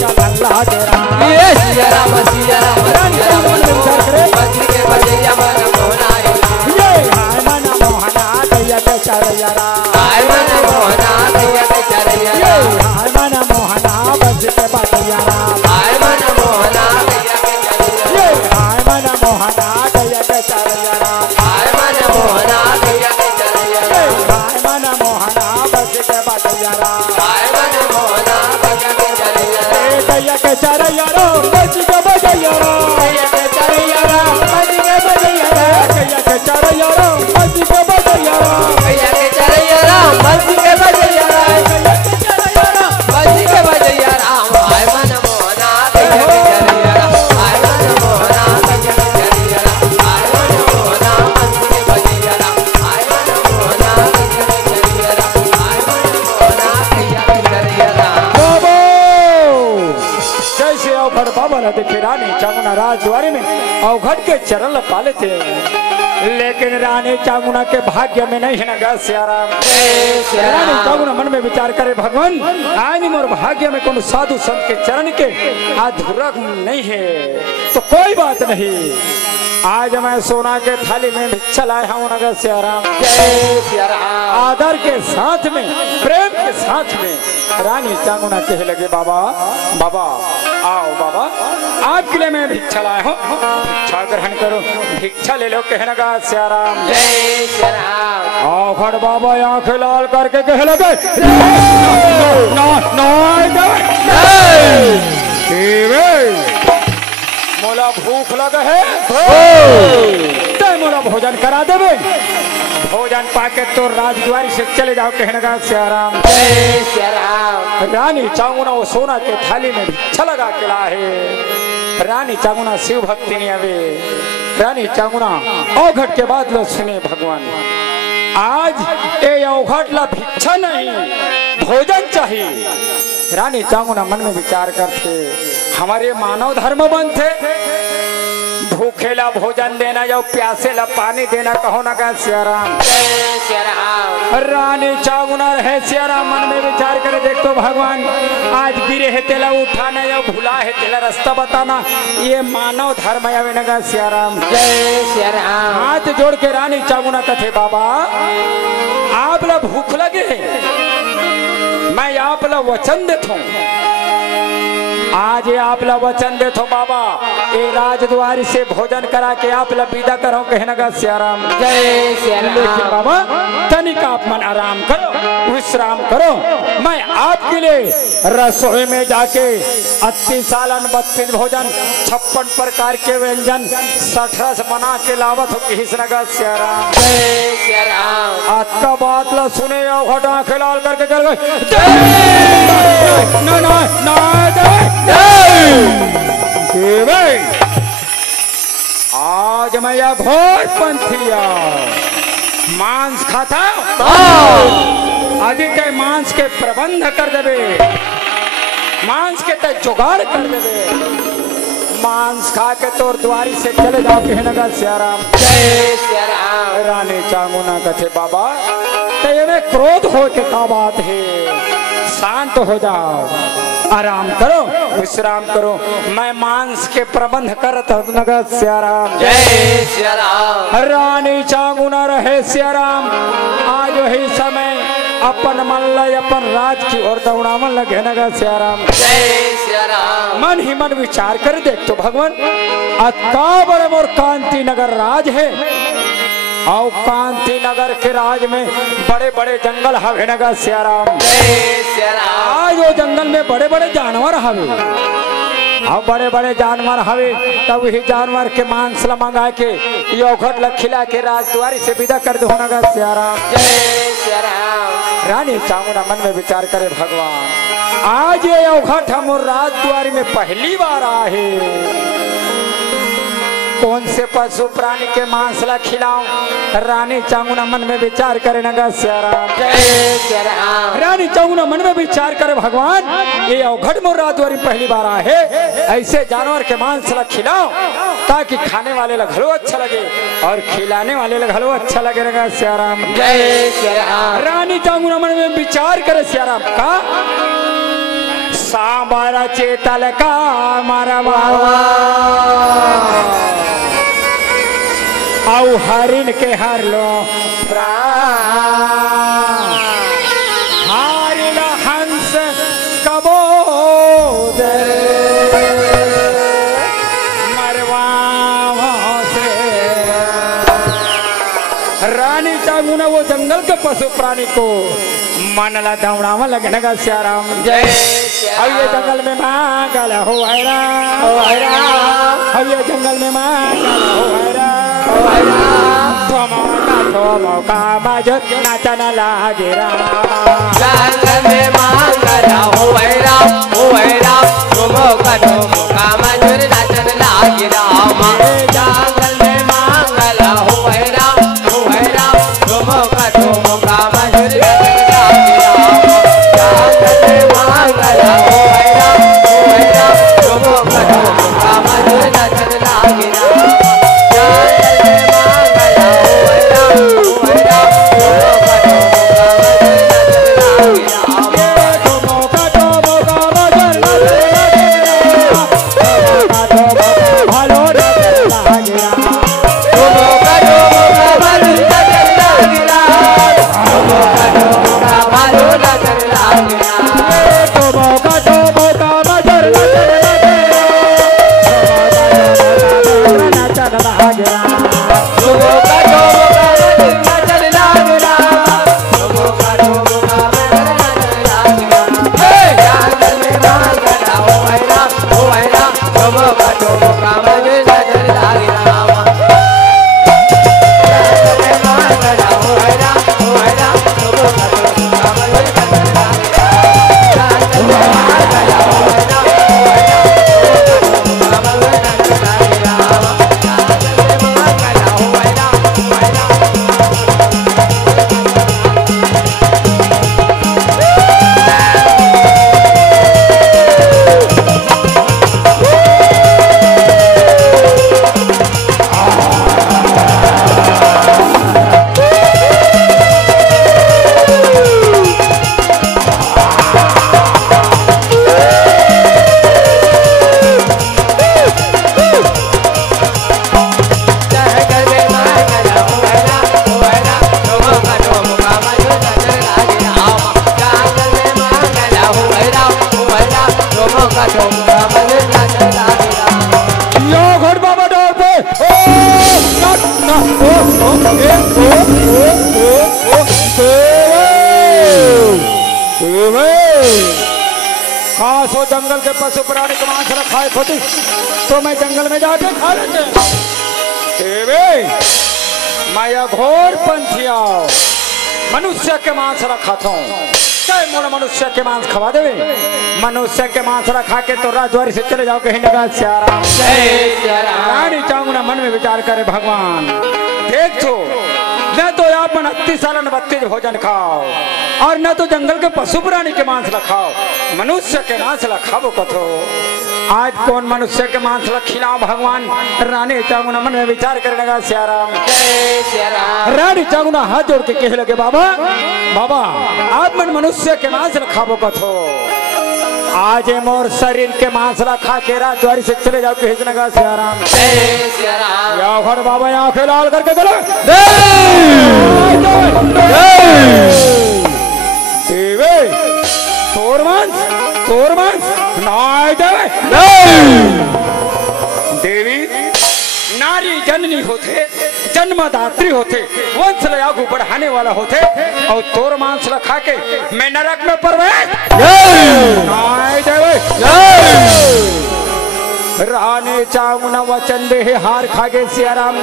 का लल्ला के राम ये सिया राम सिया राम सिया राम बंसी के बजैया मन मोहना ये हाय मन मोहना दैया के चरैया राम हाय मन मोहना दैया के चरैया ये हाय मन मोहना बंसी के बजैया राम हाय मन मोहना दैया के चरैया ये हाय मन मोहना दैया के चरैया राम हाय मन मोहना दैया के चरैया ये हाय मन मोहना बंसी के बजैया राम हाय मन मोहना दैया के चरैया ए दैया के चरैया राम बंसी के बजैया राम दैया के चरैया राम बंसी के बजैया राम दैया के चरैया राम बंसी के बजैया राम दैया के चरैया राम बंसी के बजैया राम बंसी के बजैया राम हाय मन मोहना दैया के चरैया राम हाय मन मोहना दैया के चरैया राम हाय मन मोहना बंसी के बजैया राम हाय मन मोहना दैया के चरैया राम हाय मन मोहना दैया के चरैया राम बाबा जैसे अवघड़ बाबा ने देखे रानी चामुंडा राजद्वारी में अवघड़ के चरण पाले थे, लेकिन रानी चामुंडा के भाग्य में नहीं है ना गा सियाराम। रानी चामुंडा मन में विचार करे भगवान आज मोर भाग्य में कौन साधु संत के चरण के अधूरा नहीं है तो कोई बात नहीं, आज मैं सोना के थाली में भिक्षा लाया हूँ नगर सियाराम। आदर के साथ में प्रेम के साथ में रानी चामुंडा कहे लगे बाबा बाबा आओ बाबा आपके लिए मैं भिक्षा लाया हूँ, भिक्षा ग्रहण करो, भिक्षा ले लो कहने का सियाराम। जय श्री राम। अवघड़ बाबा आंखें लाल करके कहे लगे मोला भूख लगा है तो मोला भोजन करा देवे, भोजन पाके तो राजद्वारी से चले जाओ कहने का सियाराम। जय श्री राम। रानी चामुंडा वो सोना के थाली में भिक्षा लगा के लाए। रानी चामुंडा शिव भक्ति नहीं आवे, रानी चामुंडा अवघड़ के बाद लो सुने भगवान आज ये अवघड़ ला भिक्षा नहीं भोजन चाहिए। रानी चामुंडा मन में विचार करते हमारे मानव धर्म बनते, भूखेला भोजन देना या प्यासे ला पानी देना कहो ना का सियाराम। जय श्री राम। रानी चामुंडा रहे सियाराम मन में विचार करे देख तो भगवान आज गिरे है तेला उठाना या भूला है तेला रास्ता बताना ये मानव धर्म है नगा सियाराम। जय श्री राम। हाथ जोड़ के रानी चामुंडा कथे बाबा आप ला भूख लगे मैं आप ला वचन देता हूँ, आज ये आप ला वचन देता हूँ बाबा ये राजद्वारी से भोजन करा के आप ला विदा करो कहने का सियाराम। जय श्री राम। लेकिन बाबा तनिक आप मन आराम करो विश्राम करो, मैं आपके लिए रसोई में जाके 80 सालन 32 भोजन 56 प्रकार के व्यंजन 60 रस बना के लावत हो किस नगर सियाराम। जय श्री राम। आज का बात ला सुने अवघड़ आंखें लाल करके कर गए ना ना ना आज मैं यह घोर पंथिया मांस खाता अधिक मांस के प्रबंध कर देवे, मांस के तय जुगाड़ कर देवे, मांस खा के तोर द्वारी से चले जाओ कहने का सियाराम। जय श्री राम। रानी चामुंडा कथे बाबा तेरे में क्रोध हो के का बात है, शांत हो जाओ आराम करो विश्राम करो, मैं मांस के प्रबंध करता हूँ नगर सियाराम। जय श्री राम। रानी चामुंडा रहे सियाराम आज वही समय अपन मन लय अपन राज की ओर दौड़ावन लगे नगर सियाराम। जय श्री राम। मन ही मन विचार कर देख तो भगवान अत्ता बड़े मोर कांति नगर राज है और कांति नगर के राज में बड़े बड़े जंगल हवे नगर सियाराम। जय श्री राम। आज वो जंगल में बड़े बड़े जानवर हवे और बड़े बड़े जानवर हवे तब वही जानवर के मांस ला मंगा के ये अवघड़ ला खिला के राजद्वारी से विदा कर दो नगर सियाराम। जय श्री राम। रानी चामुंडा मन में विचार करे भगवान आज ये अवघड़ हम राजद्वारी में पहली बार आए, कौन से पशु प्राणी के मांस ला खिलाऊं। रानी चामुंडा मन में विचार करे नगर सियाराम। जय श्री राम। रानी चामुंडा मन में विचार करे भगवान ये अवघड़ मोर राजद्वारी पहली बार आए, ऐसे जानवर के मांस ला खिलाओ ताकि खाने वाले ला घलो अच्छा लगे और खिलाने वाले ला घलो अच्छा लगे नगर सियाराम। जय श्री राम। रानी चामुंडा मन में विचार करे सियाराम का सांबर चेतल का मरवा औ हरिन के हर लो हारिल हंस कबोद मरवा से रानी चामुना वो जंगल के पशु प्राणी को मनला दौड़ावा लगने का श्याराम जय अब ये जंगल में मांगल हो अब ये जंगल में मांगल हो तो मौका बाजत नाचन लागे राम जंगल में मांगला हो राम तुमो का मंजूर नाचन लागे राम जंगल में मांगला हो राम तुमो का मंजूर नाचन लागे राम जंगल में मांगला हो राम तुमो का मंजूर नाचन लागे राम खास हो जंगल के पशु प्राणी को मांस रखाए खोती तो मैं जंगल में जाके खा लेते मैं घोर पंथिया मनुष्य के मांस रखाता हूँ मनुष्य के मांस खवा देवे मनुष्य के मांस रखा के तो राजद्वारी से चले जाओ कहीं लगा श्याराम रानी चामुंडा मन में विचार करे भगवान देख तो न तो आप 29 साल 32 भोजन खाओ और न तो जंगल के पशु प्राणी के मांस रखाओ मनुष्य के मांस रखाओ कथो आज कौन मनुष्य के मांस खिलाओ भगवान रानी चामुंडा मन में विचार करने लगा श्याराम रानी चामुंडा हाथ जोड़ के कह लगे बाबा बाबा आप मन मनुष्य के मांस रखाओ कथो आज मोर शरीर के मांस रखा के राजद्वारी से चले जाओ कह लगा श्याराम या बाबा आंखें लाल करके चलो देवे तोर मांस नाय देवे देवी नारी जननी होते जन्मदात्री होते वंश आगू बढ़ाने वाला होते और तोर मांस रखा के मैं नरक में प्रवेश नाय देवे रानी चामुंडा वचन दे हार खागे सियाराम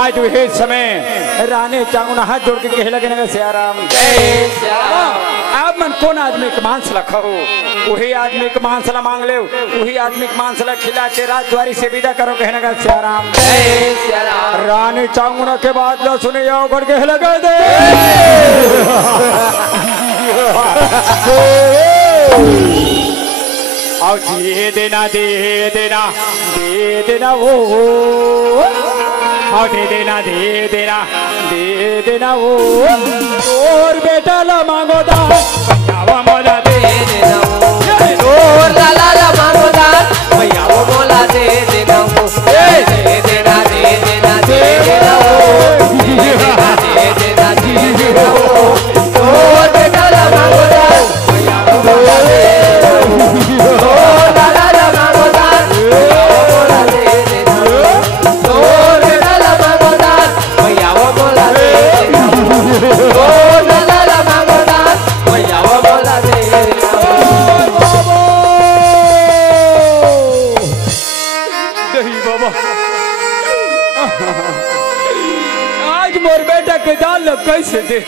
आज वही समय रानी चामुंडा हाथ जोड़ के कहे लगे सियाराम आप मन कौन आदमी के मांस रखो वही आदमी के मांस ला मांग ले वही आदमी के मांस ला खिला के राजद्वारी से विदा करो कहने का सियाराम रानी चामुंडा के बाद लो सुने जाओ कर के लगे दे आओ दे देना वो आओ दे देना वो और बेटा ला मांगो दा पंजाबा मजा दे देना वो लाला रा मांगो दान भैया वो बोला दे देना वो दे देना दे देना दे देना वो दे देना दे देना दे देना वो ओ बेटा रा मांगो दान भैया वो बोला दे ओ लाला रा मांगो दान भैया वो बोला दे देना ओ बेटा रा मांगो दान भैया वो बोला दे देना ओ लाला रा मांगो दान भैया वो बोला दे देना नहीं बाबा, आज मोर बेटा के दाल कैसे दे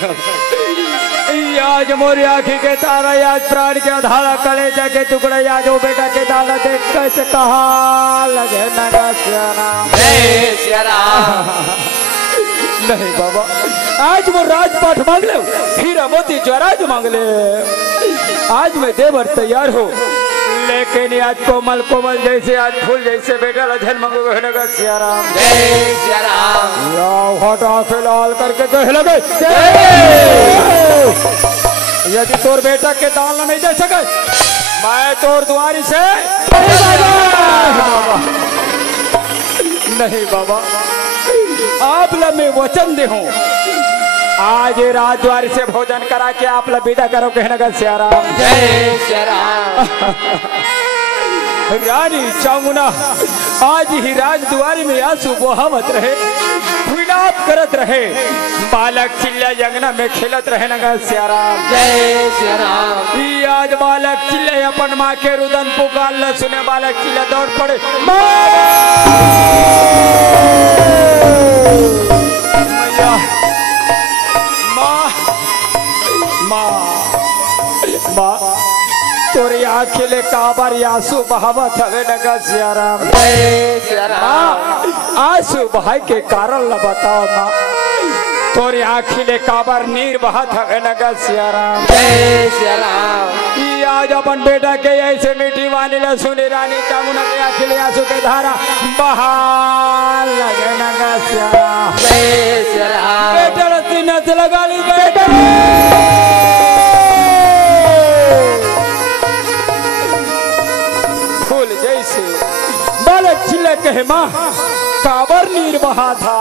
आज मोरी आँखी के तारा आज प्राण के आधारा कलेजा के टुकड़े आज वो बेटा के दाल देख कैसे कहा लगे नगा सियारा नहीं बाबा, आज वो राजपाट मांग ले हीरा मोती ज्वराज मांग ले आज मैं देवर तैयार हो लेकिन आज कोमल कोमल जैसे आज फूल जैसे बेटा लधन मंगो नगर सियाराम हटा से लाल करके कह लगे यदि तोर बेटा के दाल नहीं दे सके मैं तोर दुआरी से नहीं बाबा, आप मैं वचन दे हूँ आज रात द्वार से भोजन करा के आप विदा करो कहनगर सियाराम जय सियाराम रानी चामुना आज ही राज द्वारी में आंसू बहावत रहे विलाप करत रहे बालक चिल्ला यंगना में खेलत रहे नगर सियाराम जय सियाराम आज बालक चिल्ले अपन माँ के रुदन पुकार ल सुने बालक चिल्ला दौड़ पड़े तोरी आँखिले काबर आंसू बहावत हवे नगर सियाराम आंसू बहाय के कारण ल बताओ माँ तोरी आँखिले काबर नीर बहत हवे नगर सियाराम आज अपन बेटा के ऐसे मीठी वाणी ल सुनी रानी चामुना के आँखिले आंसू के धारा बहा लगे नगर सियाराम बेटा सीना से लगा ली बेटा चिल्ले कहे माँ काबर नीर बहा था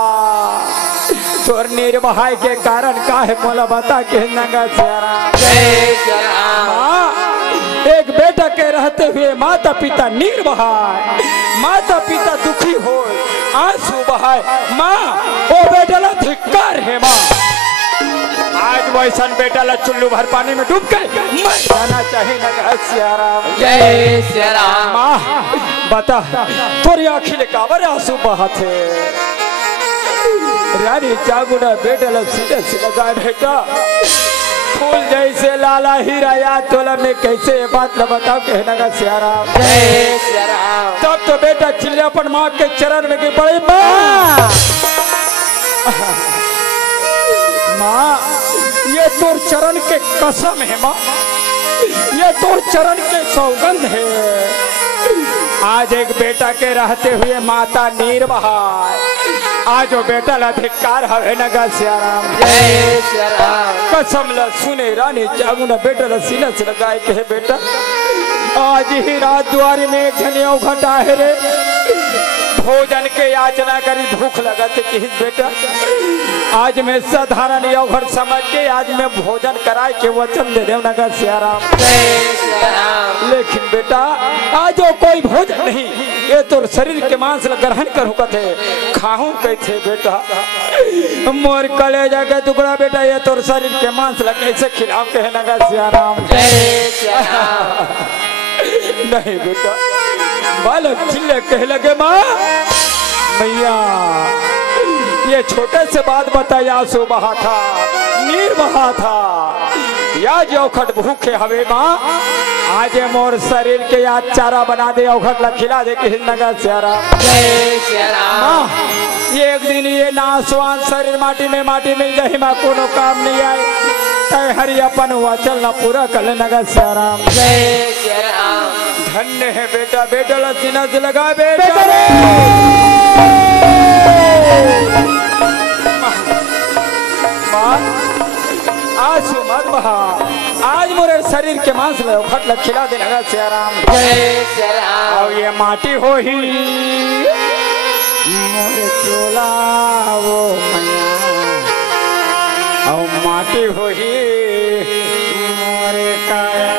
तोर नीर बहाय के कारण का है मोला बता के नंगा सियाराम एक बेटा के रहते हुए माता पिता नीर बहाय माता पिता दुखी हो आंसू बहाय माँ ओ बेटा ला धिक्कार है माँ आज वैसा बेटा ला चुल्लू भर पानी में डूब गए मर जाना चाहिए नगर सियाराम जय सियाराम माँ बता तोरी आँखिले काबर आंसू बहाते रानी चामुंडा बेटा ला सीधे से लगाए बेटा फूल जैसे लाला हीरा याद तोला में कैसे ये बात न बताओ कहना का सियाराम जय सियाराम तब तो बेटा चिल्ले अपन माँ के चरण में गिर पड़े माँ माँ ये तोर चरण के कसम है माँ ये तोर चरण के सौगंध है आज एक बेटा के रहते हुए माता नीर बहाय आज वो बेटा ला धिक्कार हवे नगर सियाराम जय सियाराम कसम ला सुने रानी चामुंडा बेटा ला सीना से लगाए के बेटा आज ही रात द्वारी में एक धनिया घटा है रे भोजन के याचना करी भूख लगत किस बेटा आज मैं साधारण अवघड़ समझ के आज मैं भोजन कराए के वचन दे देव नगर सियाराम लेकिन बेटा आज वो कोई भोजन नहीं ये तो शरीर के मांस ग्रहण करू कथे खाऊं कैसे बेटा मोर कलेजा के टुकड़ा बेटा ये तो शरीर के मांस कैसे खिलाओ के नगर सियाराम नहीं बेटा बालक चिल्ले कह लगे माँ मैया ये छोटे से बात बताई आंसू बहा था नीर बहा था या जो खट भूखे हवे माँ आज मोर शरीर के याद चारा बना दे औखट ला खिला दे कि नगर सियाराम माँ ये एक दिन ये नासवान शरीर माटी में मिल जाए माँ कोनो काम नहीं आए तय हरि अपन हुआ चलना पूरा कर ले नगर सियाराम धन्य है बेटा बेटा ला सीना से लगा बेटा आंसू मत बहा आज मोरे शरीर के मांस ले खट लग खिला दे लगा सिया राम। जय श्री राम। और ये माटी हो ही मोरे चोला वो मैया, और माटी हो ही मोरे काया।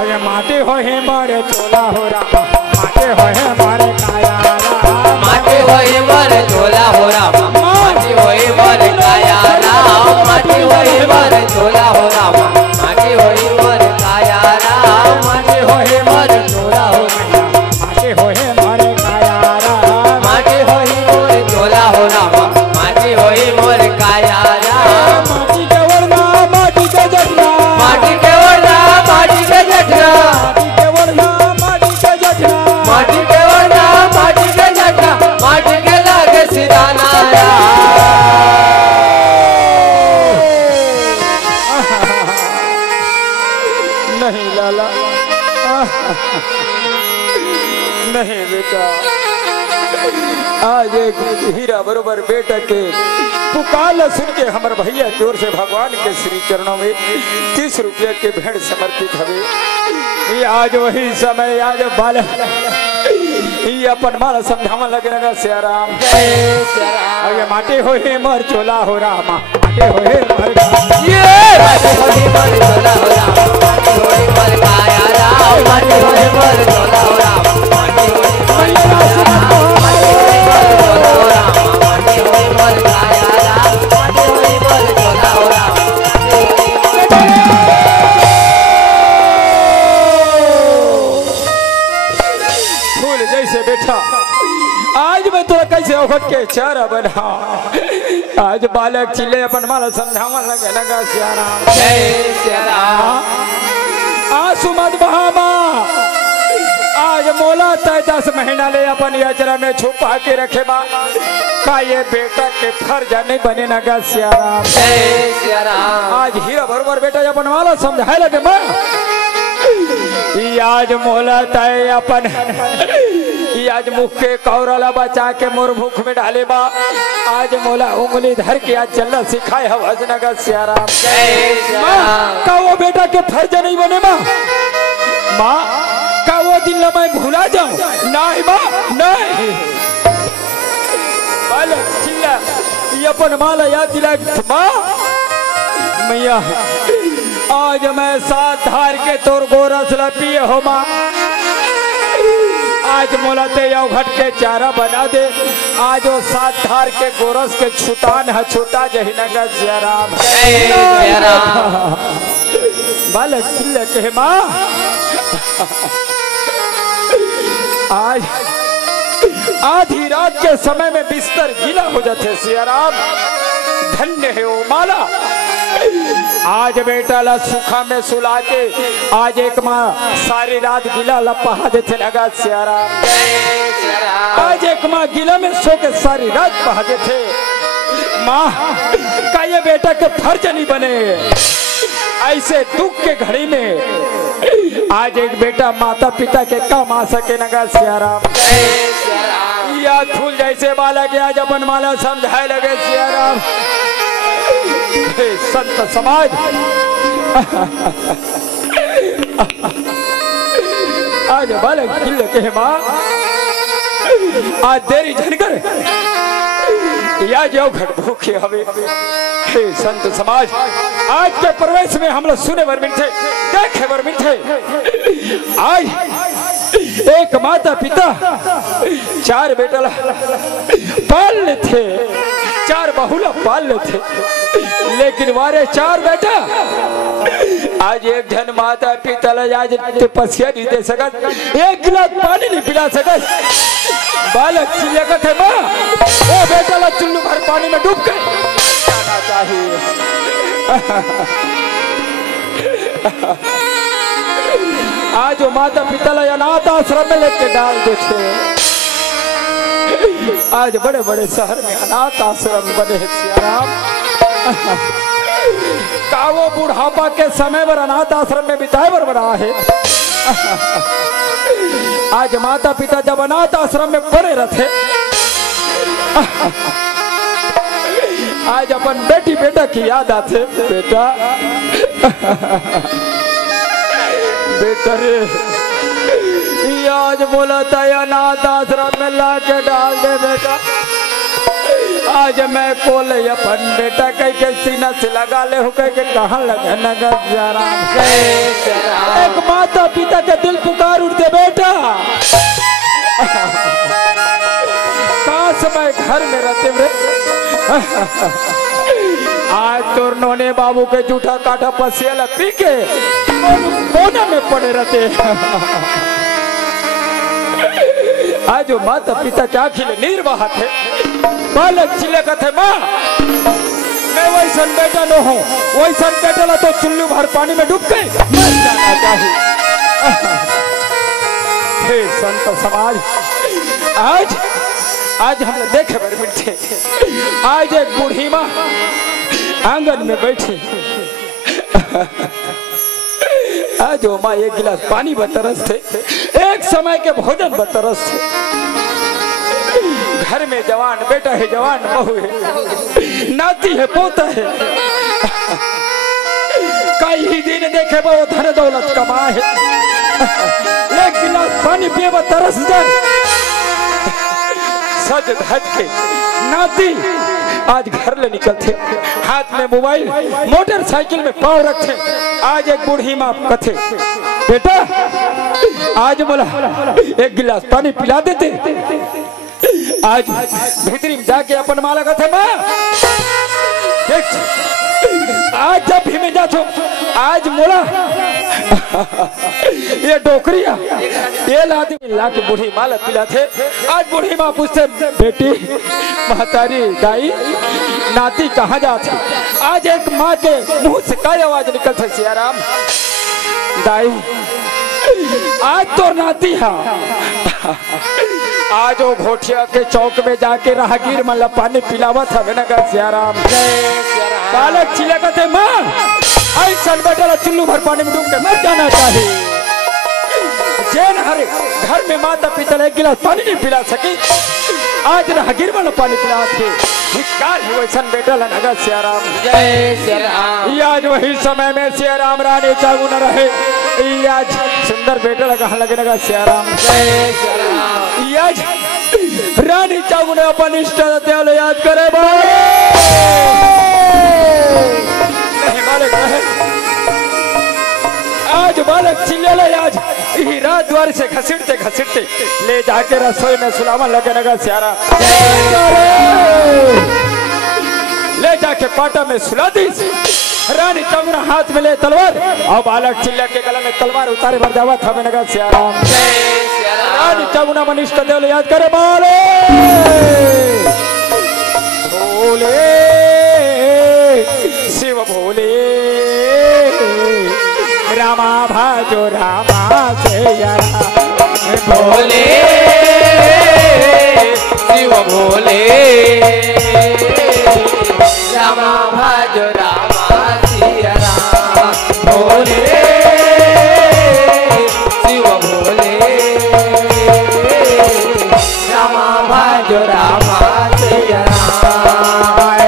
अरे माटी हो ही मोरे चोला हो रामा, माटी हो ही मोरे काया राम। माटी होई मोर झोला हो रामा, माटी होई मोर काया राम। माटी होई मोर झोला हो रामा, माटी होई मोर काया राम। माटी होई मोर झोला हो रामा, माटी हो ही मोरे काया राम। माटी होई मोर झोला हो रामा, माटी होई मोर काया राम। माटी के वरना माटी के जटना, माटी के वरना माटी के जटना, माटी के वरना माटी के जटना, माटी के वरना माटी के जटना, माटी के लागे सिराना नहीं लाला, नहीं बेटा। आज एक हीरा बरोबर बेटा के पुकार सुन के हमारे भैया की ओर से भगवान के श्री चरणों में 30 रुपये के भेंट समर्पित हवे। ये आज वही समय, आज बाल ये अपन माला समझावन लगे लगा सिया राम। जय श्री राम। और ये माटी हो ही मर चोला हो रामा, माटी हो ही मर माटी होई मोर झोला हो रामा, माटी होई मोर काया राम। माटी होई मोर झोला हो रामा, माटी होई मोर काया राम। माटी होई मोर झोला हो रामा, माटी होई मोर काया राम। माटी होई मोर झोला हो रामा, माटी होई फूल जैसे बेटा। आज मैं तोरा कैसे उखट के चारा बना। आज बालक चिल्ले अपन माला समझावन लगे लगा सिया राम। जय श्री राम। आंसू मत बहामा, आज मोला तय 10 महीना ले अपन यात्रा में छुपा के रखे बा। का ये बेटा के फर्ज नहीं बने नगा सिया राम। जय श्री राम। आज हीरा बरोबर बेटा अपन माला समझाए लगे माँ। आज मोला तय अपन आज मुख के कौरला बचा के मोर मुख में डाले बा। आज मोला उंगली धर के आज चलना सिखाए हवस नगर सिया राम। जय श्री राम। का वो बेटा के फर्ज नहीं बने माँ? माँ का वो दिन मैं भूला जाऊं? नहीं माँ, नहीं। बालक चिल्ला ये अपन माला याद दिला माँ। मैया आज मैं 7 धार के तोर गोरस पिए हो माँ। आज मोला ते या घट के चारा बना दे। आज वो 7 धार के गोरस के छुटान है छुटा जही नगर सिया राम। जय श्री राम। बालक चिल्ले कहे माँ आज आधी रात के समय में बिस्तर गीला हो जाते सिया राम। धन्य है वो माला। आज बेटा ला सुखा में सुला के आज एक माँ सारी रात गीला लपहा देते लगा सिया राम। जय श्री राम। आज एक माँ गीला में सो के सारी रात बहा देते। माँ का ये बेटा के फर्ज नहीं बने। ऐसे दुख के घड़ी में आज एक बेटा माता पिता के काम आ सके नगा सिया राम। जय श्री राम। याद फूल जैसे बालक आज अपन माला समझाए लगे सिया राम। हे संत समाज आज बालक किल के माँ आज देरी झनकर या जाओ घट भूखे हवे। हे संत समाज आज के प्रवेश में हम लोग सुने वर मिलते देखे वर मिलते। आज एक माता पिता 4 बेटा पाल थे, 4 बहुला पाल थे, लेकिन वारे 4 बेटा आज एक जन माता पिता आज तपस्या नहीं दे सकत, 1 गिलास पानी नहीं पिला सकत। बालक चिल्लाते थे माँ वो बेटा ला चुल्लू भर पानी में डूब गए। जाना चाहिए। आज वो माता पिता ला अनाथ आश्रम में लेके डाल देते। आज बड़े बड़े शहर में अनाथ आश्रम बने हैं सिया राम। का वो बुढ़ापा के समय पर अनाथ आश्रम में बिताए बर बना है। आज माता पिता जब अनाथ आश्रम में पड़े रहते आज अपन बेटी बेटा की याद आते बेटा बेटा रे ये आज बोला था अनाथ आश्रम में ला के डाल दे बेटा। आज मैं कोले अपन बेटा कह के सीना से लगा ले हो कह के कहाँ लगे नगर जयराम। एक माता पिता के दिल पुकार उठते बेटा काश मैं घर में रहते रे। आज तो नोने बाबू के जूठा काठा पसियाला पी के कोने में पड़े रहते। आज वो माता पिता क्या खिले निर्वाह थे बालक चिले का थे माँ मैं वैसा बेटा न हूँ वैसा बेटा ला तो चुल्लू भर पानी में डूब गए मर जाना चाहिए। हे संत समाज आज आज हमने देखे बड़े मिठे आज एक बूढ़ी माँ आंगन में बैठी आज वो माँ एक गिलास पानी बतरस थे एक समय के भोजन बतरस थे। घर में जवान बेटा है जवान बहू है नाती है पोता है कई ही दिन देखे वो धन दौलत कमा है एक गिलास पानी पिए वो तरस जाए सज धज के नाती आज घर ले निकलते हाथ में मोबाइल मोटरसाइकिल में पाँव रखते। आज एक बूढ़ी माँ कथे बेटा आज बोला एक गिलास पानी पिला देते। आज भीतरी में जाके अपन माला कथे माँ आज जब भी मैं जाता आज मोला ये डोकरिया ये ला के बूढ़ी माला पिला थे। आज बूढ़ी माँ पूछते बेटी महतारी दाई नाती कहाँ जाती। आज एक माँ के मुंह से काय आवाज निकलती सियाराम दाई आज तो नाती है आज वो घोटिया के चौक में जाके राहगीर मला पानी पिलावा था नगर सियाराम। बालक चिल्ला कहते माँ ऐसा बेटा चुल्लू भर पानी में डूब के मर जाना चाहिए। जैन हरे घर में माता पिता एक गिलास पानी नहीं पिला सके आज राहगीर वाला पानी पिला थे ही वैसा बेटा नगर सियाराम। जय सियाराम। आज वही समय में सियाराम रानी चागू न रहे आज सुंदर बेटा लगा लगे लगा सियाराम। जय सियाराम। आज रानी चागू ने अपन इष्ट देवता याद करे नहीं बालक रहे आज बालक चिल्ले आज रात द्वार से घसीटते घसीटते ले जाके रसोई में सुलावन लगे लगा सियारा ले जाके पाटा में सुला दी। रानी चामुना हाथ में ले तलवार और बालक चिल्ला के गले में तलवार उतारे भर जावा था में नगर सियाराम। रानी चामुना मनिष्ठ देव याद करे बाले भोले शिव भोले रामा भाजो रामा से भोले शिव भोले रामा भाजो रामा सिया राम भोले शिव भोले रामा भाजो रामा सिया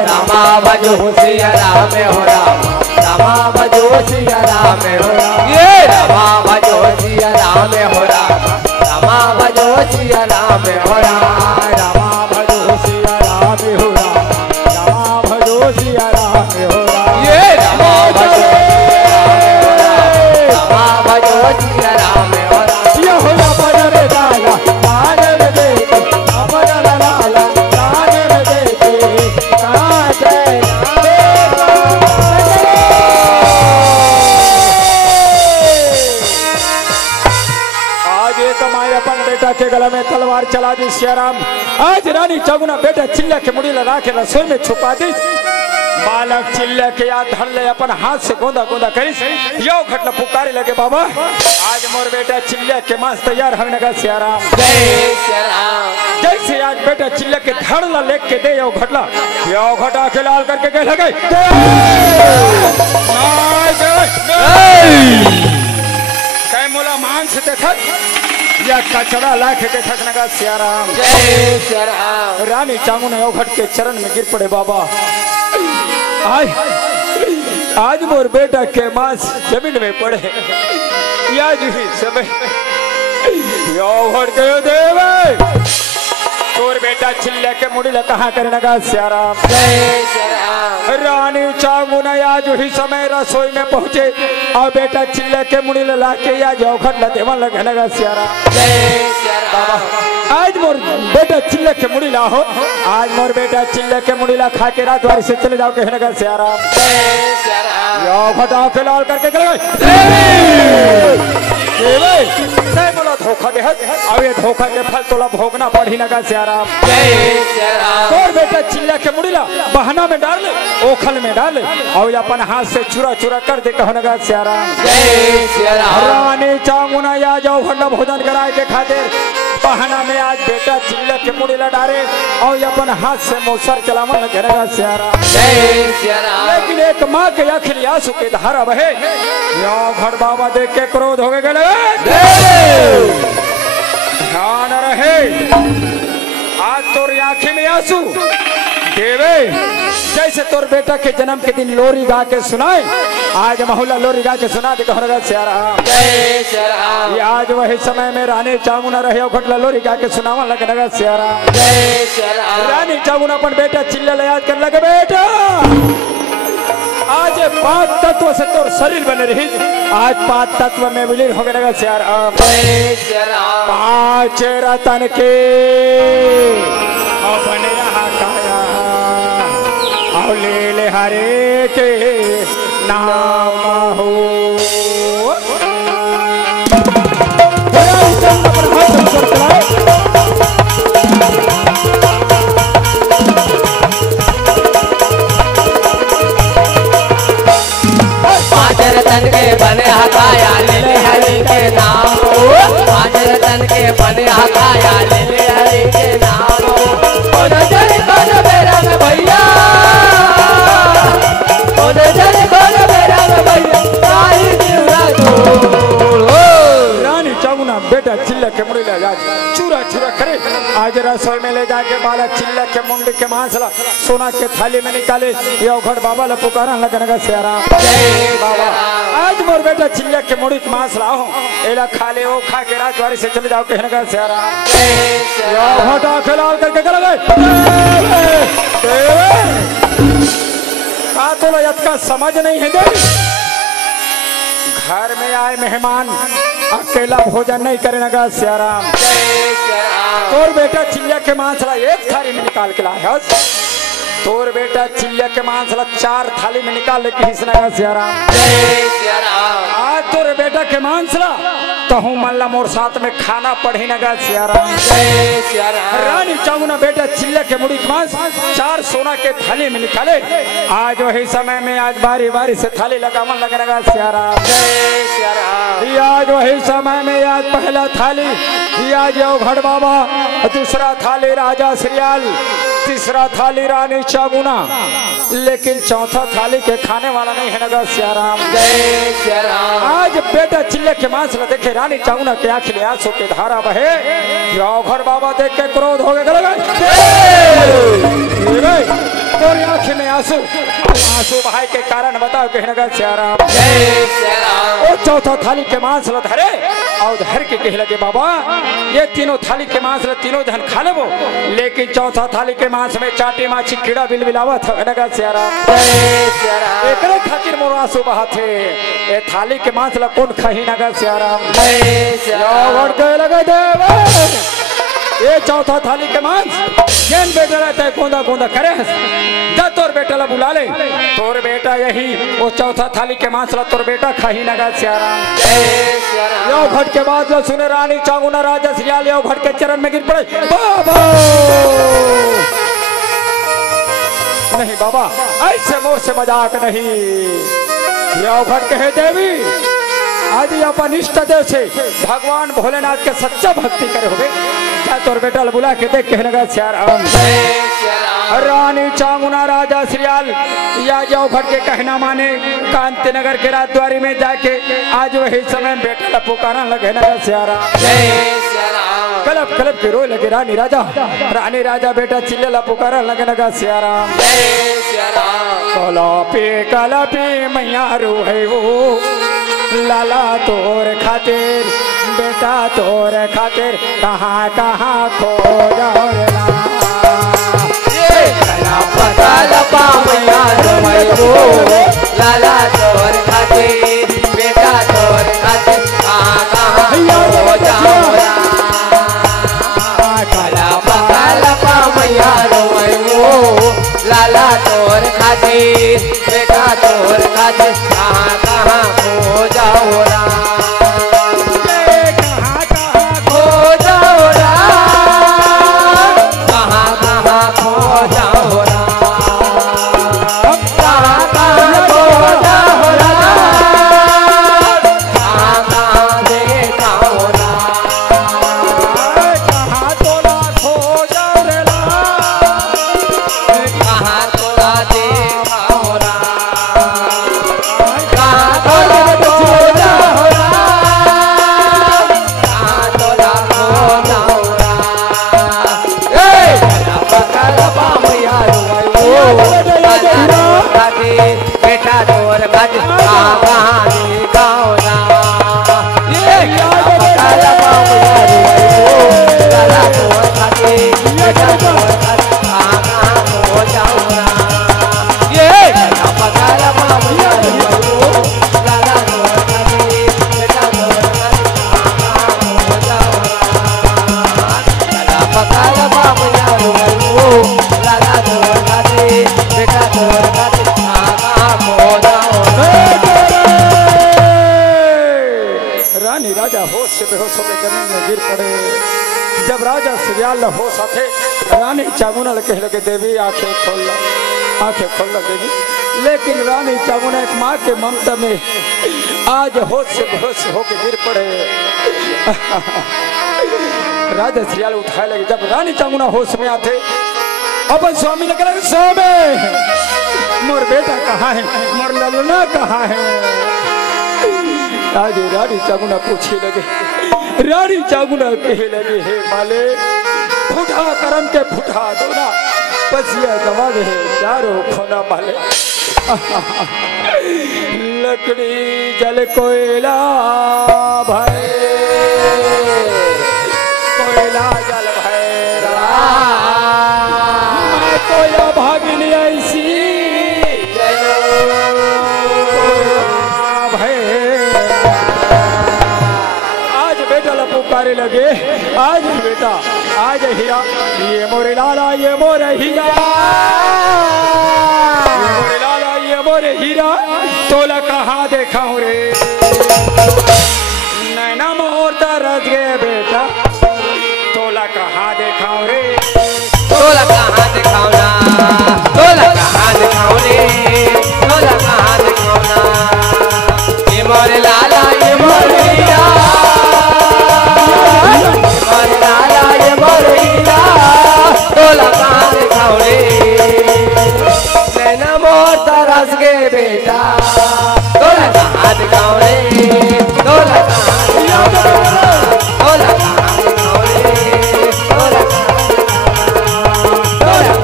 रामा भजो सिया राम हो रामा भजो सिया राम हो ये रामा भजो सिया राम हो रामा भजो सिया राम हो रामा भजो सिया राम हो रामा भजो सिया राम हो ये रामा भजो रामा भजो सिया राम हो ये हो जा बजर डाला आने में देख बजर डाला आने में देख काटे बेटा के गला में तलवार चला दी सियाराम। आज रानी चागुना बेटा चिल्ला के मुड़ी लगा के रसोई में छुपा दी। बालक चिल्ला के याद धर ले अपन हाथ से गोंदा गोंदा करिस यो घटना पुकारे लगे बाबा आज मोर बेटा चिल्ला के मांस तैयार होने लगा सियाराम। जय सियाराम। जैसे आज बेटा चिल्ला के धड़ ला लेके के दे यो घटा के लाल करके कह लगे कई मोला मांस देखा या कचरा ला के देखा नगा सियाराम। जय सियाराम। रानी चांगू ने घट के चरण में गिर पड़े बाबा आज मोर बेटा के मांस जमीन में पड़े आज ही समय यो भर गयो देव तोर बेटा चिल्ले के मुड़ीला कहाँ करे लगा सियाराम रानी चामुना आज ही समय रसोई में पहुंचे और बेटा चिल्ले के मुड़ीला लाके या जाओ खटला देवा लगे लगा सियाराम बाबा आज मोर बेटा चिल्ले के मुड़ीला हो आज मोर बेटा चिल्ले के मुड़ीला खा के रात वारी से चले जाओ कहने लगा सियाराम यो फटा के लाल करके बोला धोखा दे अब ये धोखा के फल तोला भोगना पड़ी लगा सियाराम और बेटा चिल्ला के मुड़ीला बहाना में डाल ले ओखल में डाल और अपन हाथ से चुरा चुरा कर दे कहने लगा सियाराम रानी चामुना या जाओ भंडा भोजन कराए के खातिर बहाना में आज बेटा चिल्ला के मुड़ीला डाले और अपन हाथ से मोसर चलावन लगे लगा सियाराम लेकिन एक माँ के आखिरी आंसू के धारा बहे यो घर बाबा देख के क्रोध हो गए ध्यान रहे आज तोर आंखें में आंसू देवे जैसे तोर बेटा के जन्म के दिन लोरी गा के सुनाए आज महुला लोरी गा के सुना दे सियाराम आज वही समय में रानी चामुना रहे घटला लोरी गा के सुनावा लगे लगा सियाराम रानी चामुना अपन बेटा चिल्ला याद कर लगे बेटा आज 5 तत्व से तोर शरीर बने रही आज 5 तत्व में विलीन हो गया सियाराम 5 रतन के बने रहा काया और ले हरे के नाम हो रतन के बने हकाया ले हरि के नाम हो 5 रतन के बने हकाया ले हरि के नाम हो नजर कौन मेरा में भैया नजर कौन मेरा में भैया सारी जीवा तो रानी चामुना बेटा चिल्ला के मुड़ीला जा चूरा चूरा करे आज रसोई में ले जाके बाला चिल्ला के मुंडी के मांसला सोना के थाली में निकाले ये घट बाबा ला पुकारा लगन सियाराम बाबा आज मोर बेटा चिल्ला के मुड़ी के मांस लाओ एला खा ले वो खा के रात वारी से चले जाओ कहने का सियाराम यो घटा खिलाल करके चला गए का तो यत का समझ नहीं है देवी घर में आए मेहमान अकेला भोजन नहीं करने का सियाराम तोर बेटा चिल्ला के मांसला एक थाली में निकाल के लाया तोर बेटा चिल्ला के मांसला 4 थाली में निकाल ले किसना सियाराम आज तोर बेटा के मांसला कहूँ मल्ला मोर साथ में खाना पढ़ी नगा सियाराम रानी चामुना बेटा चिल्ला के मुड़ी के मांस 4 सोना के थाली में निकाले आज वही समय में आज बारी बारी से थाली लगावन लगेगा सियाराम आज वही समय में आज पहला थाली आज घड़ बाबा दूसरा थाली राजा श्रियाल तीसरा थाली रानी चामुना लेकिन चौथा थाली के खाने वाला नहीं है नगर सियाराम आज बेटा चिल्ले के मांस न देखे रानी चामुना के आंख में आंसू के धारा बहे घर बाबा देख के क्रोध हो गए और आंख में आंसू आंसू बहाई के कारण बताओ कहीं नगर सियाराम और चौथा थाली के मांस ल धरे और धर के कह लगे बाबा ये तीनों थाली के मांस ल तीनों जन खा लेबो लेकिन चौथा थाली के मांस में चाटी माछी कीड़ा बिलबिलावा था नगर सियाराम एकरे खातिर मोर आंसू बहा थे ये थाली के मांस ल कौन खाही नगर सियाराम के लगे देव ये चौथा थाली के मांस जैन बेटा रहता है गोंदा गोंदा करे जा तोर बेटा ला बुला ले तोर बेटा यही वो चौथा थाली के मांस ला तोर बेटा खाही नगा सियाराम यो घट के बाद ला सुने रानी चामुना राजा श्रियाल यो घट के चरण में गिर पड़े बाबा नहीं बाबा ऐसे मोर से मजाक नहीं यो घट कहे देवी आज अपन इष्ट देव से भगवान भोलेनाथ के सच्चा भक्ति करे होगे क्या तोर बेटा बुला के देख कहने का सियाराम रानी चामुना राजा श्रियाल या जाओ भट के कहना माने कांति नगर के राजद्वारी में जाके आज वही समय बेटा ला पुकारा लगे नगर सियाराम कलब कलब के रोए लगे रानी राजा बेटा चिल्ले ला पुकारा लगे नगर सियाराम कलपी मैया रूहे वो लाला तोर खातिर बेटा तोर खातिर कहाँ कहाँ खो जाओ रे कलपा मैया रूहे वो लाला तोर खातिर बेटा तोर खातिर कहाँ कहाँ खो जाओ कलपा मैया रूहे वो लाला तोर खातिर बेटा तोर खातिर कहाँ कहाँ खो जाओ कहाँ कहाँ खो जाओ कहाँ कहाँ खो जाओ कहाँ कहाँ खो जाओ कहाँ कहाँ देखाओ कहाँ तोला खो जाओ रे कहाँ तोला देखाओ कहाँ तोला खो जाओ कहाँ तोला खो जाओ कलपा मैया रूहे वो बेटा तोर खातिर कहाँ कहाँ देखाओ कलपा मैया रूहे वो लाला तोर खातिर बेटा तोर खातिर कहाँ कहाँ खो जाओ कलपा मैया रूहे वो लाला तोर खातिर बेटा तोर खातिर कहाँ कहाँ खो जाओ कलपा मैया रूहे वो लाला तोर खातिर बेटा तोर खातिर कहाँ कहाँ खो जाओ रानी राजा होश से बेहोश होकर जमीन में गिर पड़े। जब राजा सिरियाल होश आते रानी चामुंडा कह लगे देवी आंखें खोल लो देवी। लेकिन रानी चामुंडा एक माँ के ममता में आज होश से बेहोश होकर गिर पड़े। राजा सिरियाल उठाए लगे। जब रानी चामुंडा होश में आते अपन स्वामी ने कहा स्वामी मोर बेटा कहाँ है, मोर ललना कहाँ है। आज रानी चामुंडा पूछे लगे, रानी चामुंडा कहे लगे हे माले फुटा करम के फुटा दो ना पसिया दवा दे चारों खोना माले। लकड़ी जल कोयला भाई कोयला जल भैरा कोयला भागिनी ऐसी पुकारे लगे आज बेटा आज हीरा ये मोरे लाला ये मोरे हीरा ये मोरे लाला ये मोरे हीरा तोला कहाँ देखा हूँ रे नैना मोर तरस गए बेटा तोला कहाँ देखा हूँ रे तोला कहाँ दिखाओ ना तोला कहाँ दिखाओ रे तोला कहाँ दिखाओ ना ये मोरे लाला ये मोरे हीरा तोला कहाँ दिखाओ रे नैना मोर तरस गए बेटा तोला कहाँ दिखाओ रे तोला कहाँ दिखाओ तोला कहाँ दिखाओ रे तोला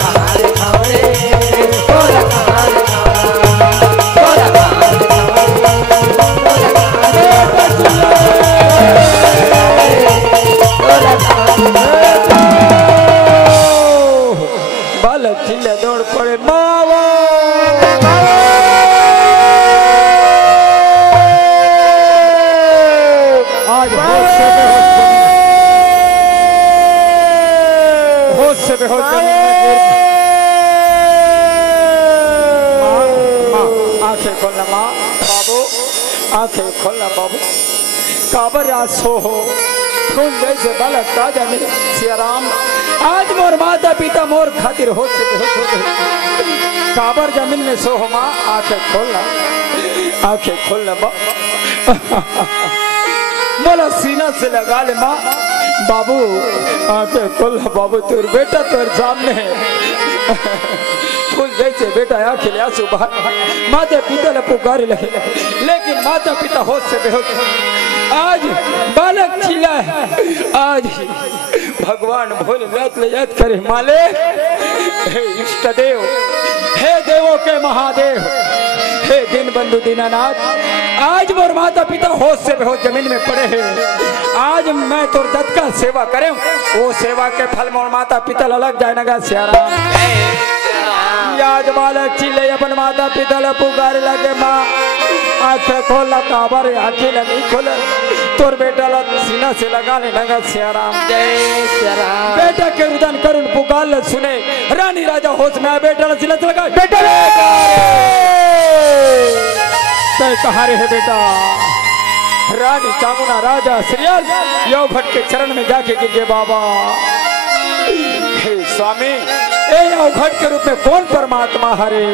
कहाँ दिखाओ रे तोला कहाँ दिखाओ तोला कहाँ दिखाओ बालक चिल्ले दौड़ पड़े मावा आज होश से बेहोश आंखें खोलना माँ बाबू आंखें खोलना बाबू काबर आज सो हो फूल जैसे बालक ताजा मिले सिया राम आज मोर माता पिता मोर खातिर होश से बेहोश हो गए। काबर जमीन में सो हो माँ आंखें खोलना माँ बोला सीना से लगा ले माँ बाबू आंखें खोलना बाबू तेरे बेटा तेरे सामने है फूल जैसे बेटा आंखें ले आंसू बहा माता पिता ने पुकारे लगे लेकिन माता पिता होश से बेहोश आज बालक खिला है आज भगवान भोलेनाथ ले याद करे माले हे इष्ट देव हे देवों के महादेव, हे दीन बंधु दीनानाथ, आज मोर माता पिता होश से बेहोश जमीन में पड़े हैं। आज मैं तोर दत्त का सेवा करे, वो सेवा के फल मोर माता पिता अलग जाए नगा सियाराम। आज बालक चिल्ले अपन माता पिता ल पुकारे लगे, माँ आँख खोल काबर आँखें नहीं खोल, तोर बेटा ला सीना से लगा ले नगा सियाराम। जय सियाराम। बेटा के रुदन करुण पुकार ल सुने, रानी राजा होश में आए, बेटा ला सीना से लगा, बेटा तय कहाँ रे है बेटा। रानी चामुना राजा श्रीयाल यो भट्ट के चरण में जाके गिर गए, बाबा हे स्वामी, ए अवघट के रूप में कौन परमात्मा हरे।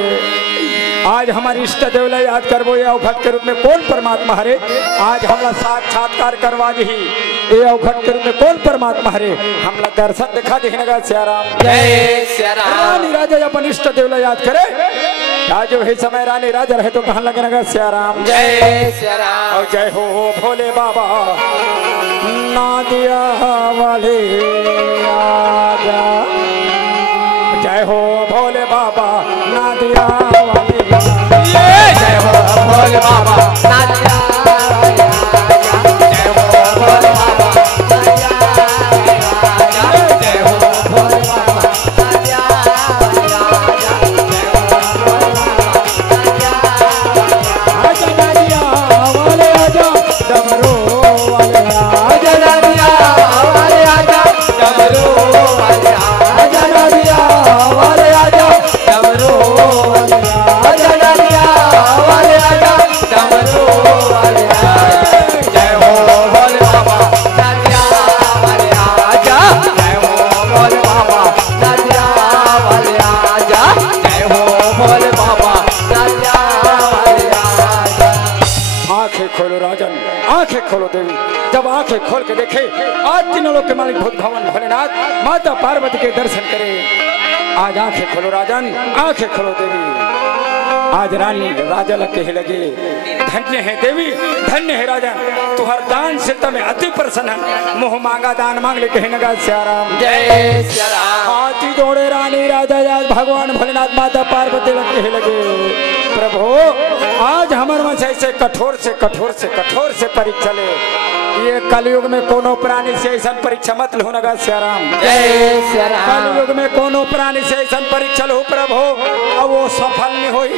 आज हमारे इष्ट देव ला याद करबो, ये अवघट के रूप में कौन परमात्मा हरे। आज हमला साक्षात्कार करवा दी, ये अवघट के रूप में कौन परमात्मा हरे, हमला दर्शन दिखा दी नगा सियाराम। जय सियाराम। रानी राजा अपन इष्ट देव ला याद करे, आज वही समय रानी राजा रहे तो कहाँ लगे नगा सियाराम। जय सियाराम। और जय हो भोले बाबा नादिया वाले आजा, जय हो भोले बाबा नादिया वाले, जय हो भोले बाबा नादिया वाले, जय हो भोले बाबा नादिया वाले, जय हो भोले बाबा नादिया आजा नादिया वाले आजा, डमरू वाले आजा, नादिया वाले आजा, डमरू वाले आजा, नादिया वाले आजा, डमरू वाले आजा, नादिया वाले आजा, डमरू वाले आजा। जय हो भोले बाबा नादिया वाले आजा, जय हो भोले बाबा नादिया वाले आजा, जय हो भोले बाबा नादिया वाले आजा। आंखें खोलो राजन, आंखें खोलो देवी। जब आंखें खोल के देखे, आज तीनों लोग के मालिक भूत भवन भोलेनाथ माता पार्वती के दर्शन करे। आज आंखें खोलो राजन, आंखें खोलो देवी। आज रानी राजा लगे लगे, धन्य है देवी, धन्य है राजा, तुहर दान से में अति प्रसन्न है। मुँह मांगा दान मांग ले कहे नगा सियाराम। जय सियाराम। हाथी जोड़े रानी राजा, आज भगवान भोलेनाथ माता पार्वती लगे लगे, प्रभु आज हमारे मन से कठोर से कठोर से कठोर से परीक्षा ले। ये कलयुग में कोनो प्राणी से ऐसा परीक्षा मत लो नगा सियाराम। जय सियाराम। कलयुग में कोनो प्राणी से ऐसा परीक्षा लो प्रभु, अब वो सफल नहीं हुई,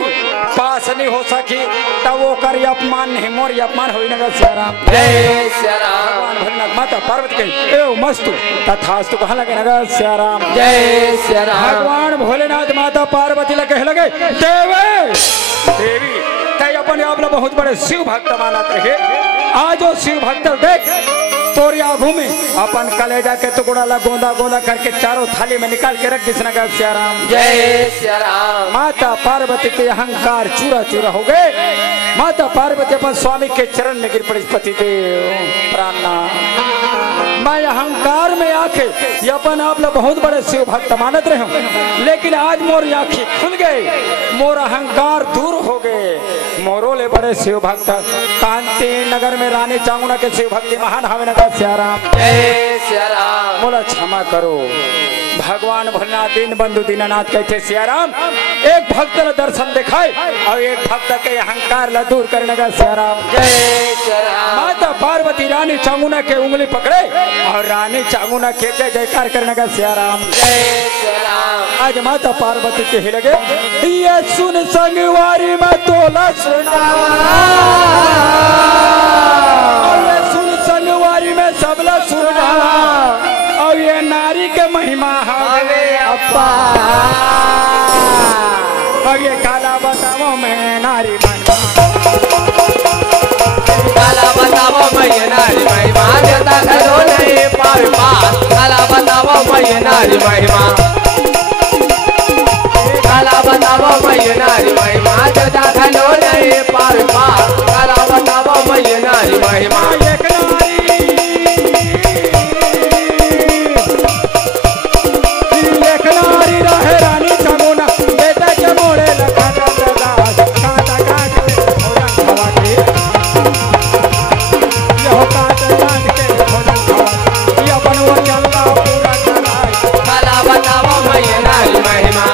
पास नहीं हो सकी, तब वो कर अपमान नहीं, मोर अपमान हुई नगा सियाराम। जय सियाराम। भगवान भोलेनाथ माता पार्वती के एव मस्तु तथास्तु कहाँ लगे नगा सियाराम। जय सियाराम। भगवान भोलेनाथ माता पार्वती लगे लगे, देवे देवी तय अपने आप ला बहुत बड़े शिव भक्त मानत रहे। आज वो शिव भक्त देख तोरी आगू में अपन कलेजा के टुकड़ा ला गोंदा गोंदा करके चारों थाली में निकाल के रख दिस नगा सियाराम। जय सियाराम। माता पार्वती के अहंकार चूरा चूरा हो गए। माता पार्वती अपन स्वामी के चरण में गिर पड़ी, पति देव प्राणनाथ। मैं अहंकार में आके ये अपन आप लोग बहुत बड़े शिव भक्त मानत रहे हूँ, लेकिन आज मोर आँखें खुल गए, मोर अहंकार दूर हो गए। मोरोले बड़े शिव भक्त कांति नगर में रानी चामुंडा के शिव भक्ति महान हवे नगर सियाराम। जय सियाराम। मोला क्षमा करो। भगवान भोलेनाथ दीन बंधु दीनानाथ कहते सियाराम, एक भक्त ला दर्शन दिखाए और एक भक्त के अहंकार ला दूर करने का सियाराम। जय सियाराम। माता पार्वती रानी चामुंडा के उंगली पकड़े और रानी चामुंडा के जय जयकार करने का सियाराम। जय सियाराम। आज माता पार्वती के ही लगे, ये सुन संगवारी में तोला सुनावा, ये सुन संगवारी में सबला सुनावा, और ये नारी के महिमा हवे अप्पा, और ये काला बताओ मैं नारी महिमा, काला बताओ मैं नारी महिमा, देता घरो नहीं पावे पास, काला बताओ मैं नारी महिमा, काला बताओ मैं नारी महिमा, देता घरो नहीं पावे पास, काला बताओ मैं नारी महिमा। एक नारी रहे रानी चामुंडा, बेटा के मोड़े लखा दादा, काटा काट के भोजन खवा के, यो काट काट के भोजन खवा, ये अपन वचन ला पूरा कराए, काला बताओ मैं नारी महिमा,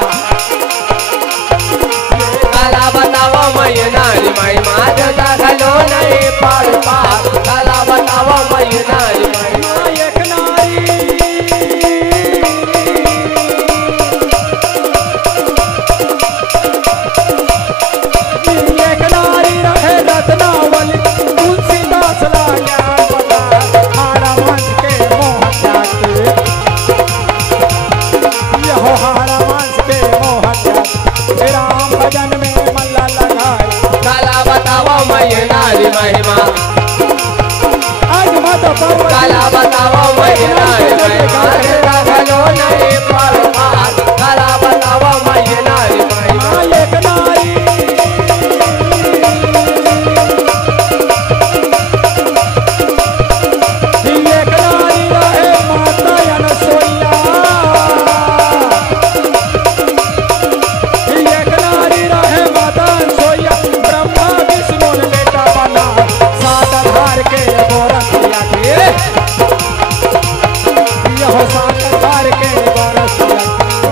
हो संसार के बरसिया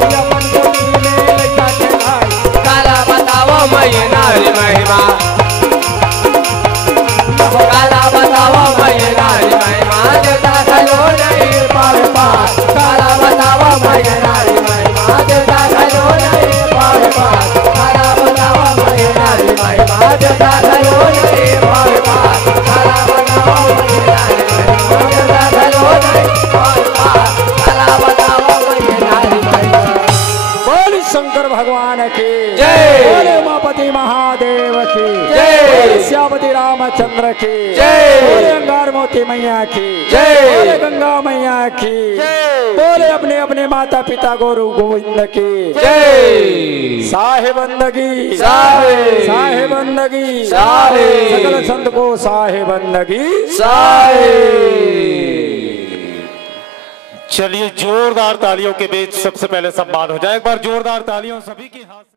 पिया मन को नीले लइका के भाई काला बताओ मैं नारी महिमा काला बताओ मैं नारी महिमा देवता खलो नहीं पावे पार काला बताओ मैं नारी महिमा देवता खलो नहीं पावे पार काला बताओ मैं नारी महिमा देवता खलो नहीं पावे पार काला बताओ मैं नारी महिमा देवता खलो नहीं पावे पार काला बताओ मैं नारी महिमा। बोल शंकर भगवान की जय। बोले उमापति महादेव की जय। बोले श्यामती रामचंद्र की जय। बोले अंगार मोती मैया की जय। बोले गंगा मैया की बोले अपने अपने माता पिता गुरु गोविंद की जय। साहे बंदगी साहे। साहे बंदगी साहे। सकल संत को साहे बंदगी साहे। चलिए जोरदार तालियों के बीच सबसे पहले सम्मान हो जाए। एक बार जोरदार तालियों सभी की।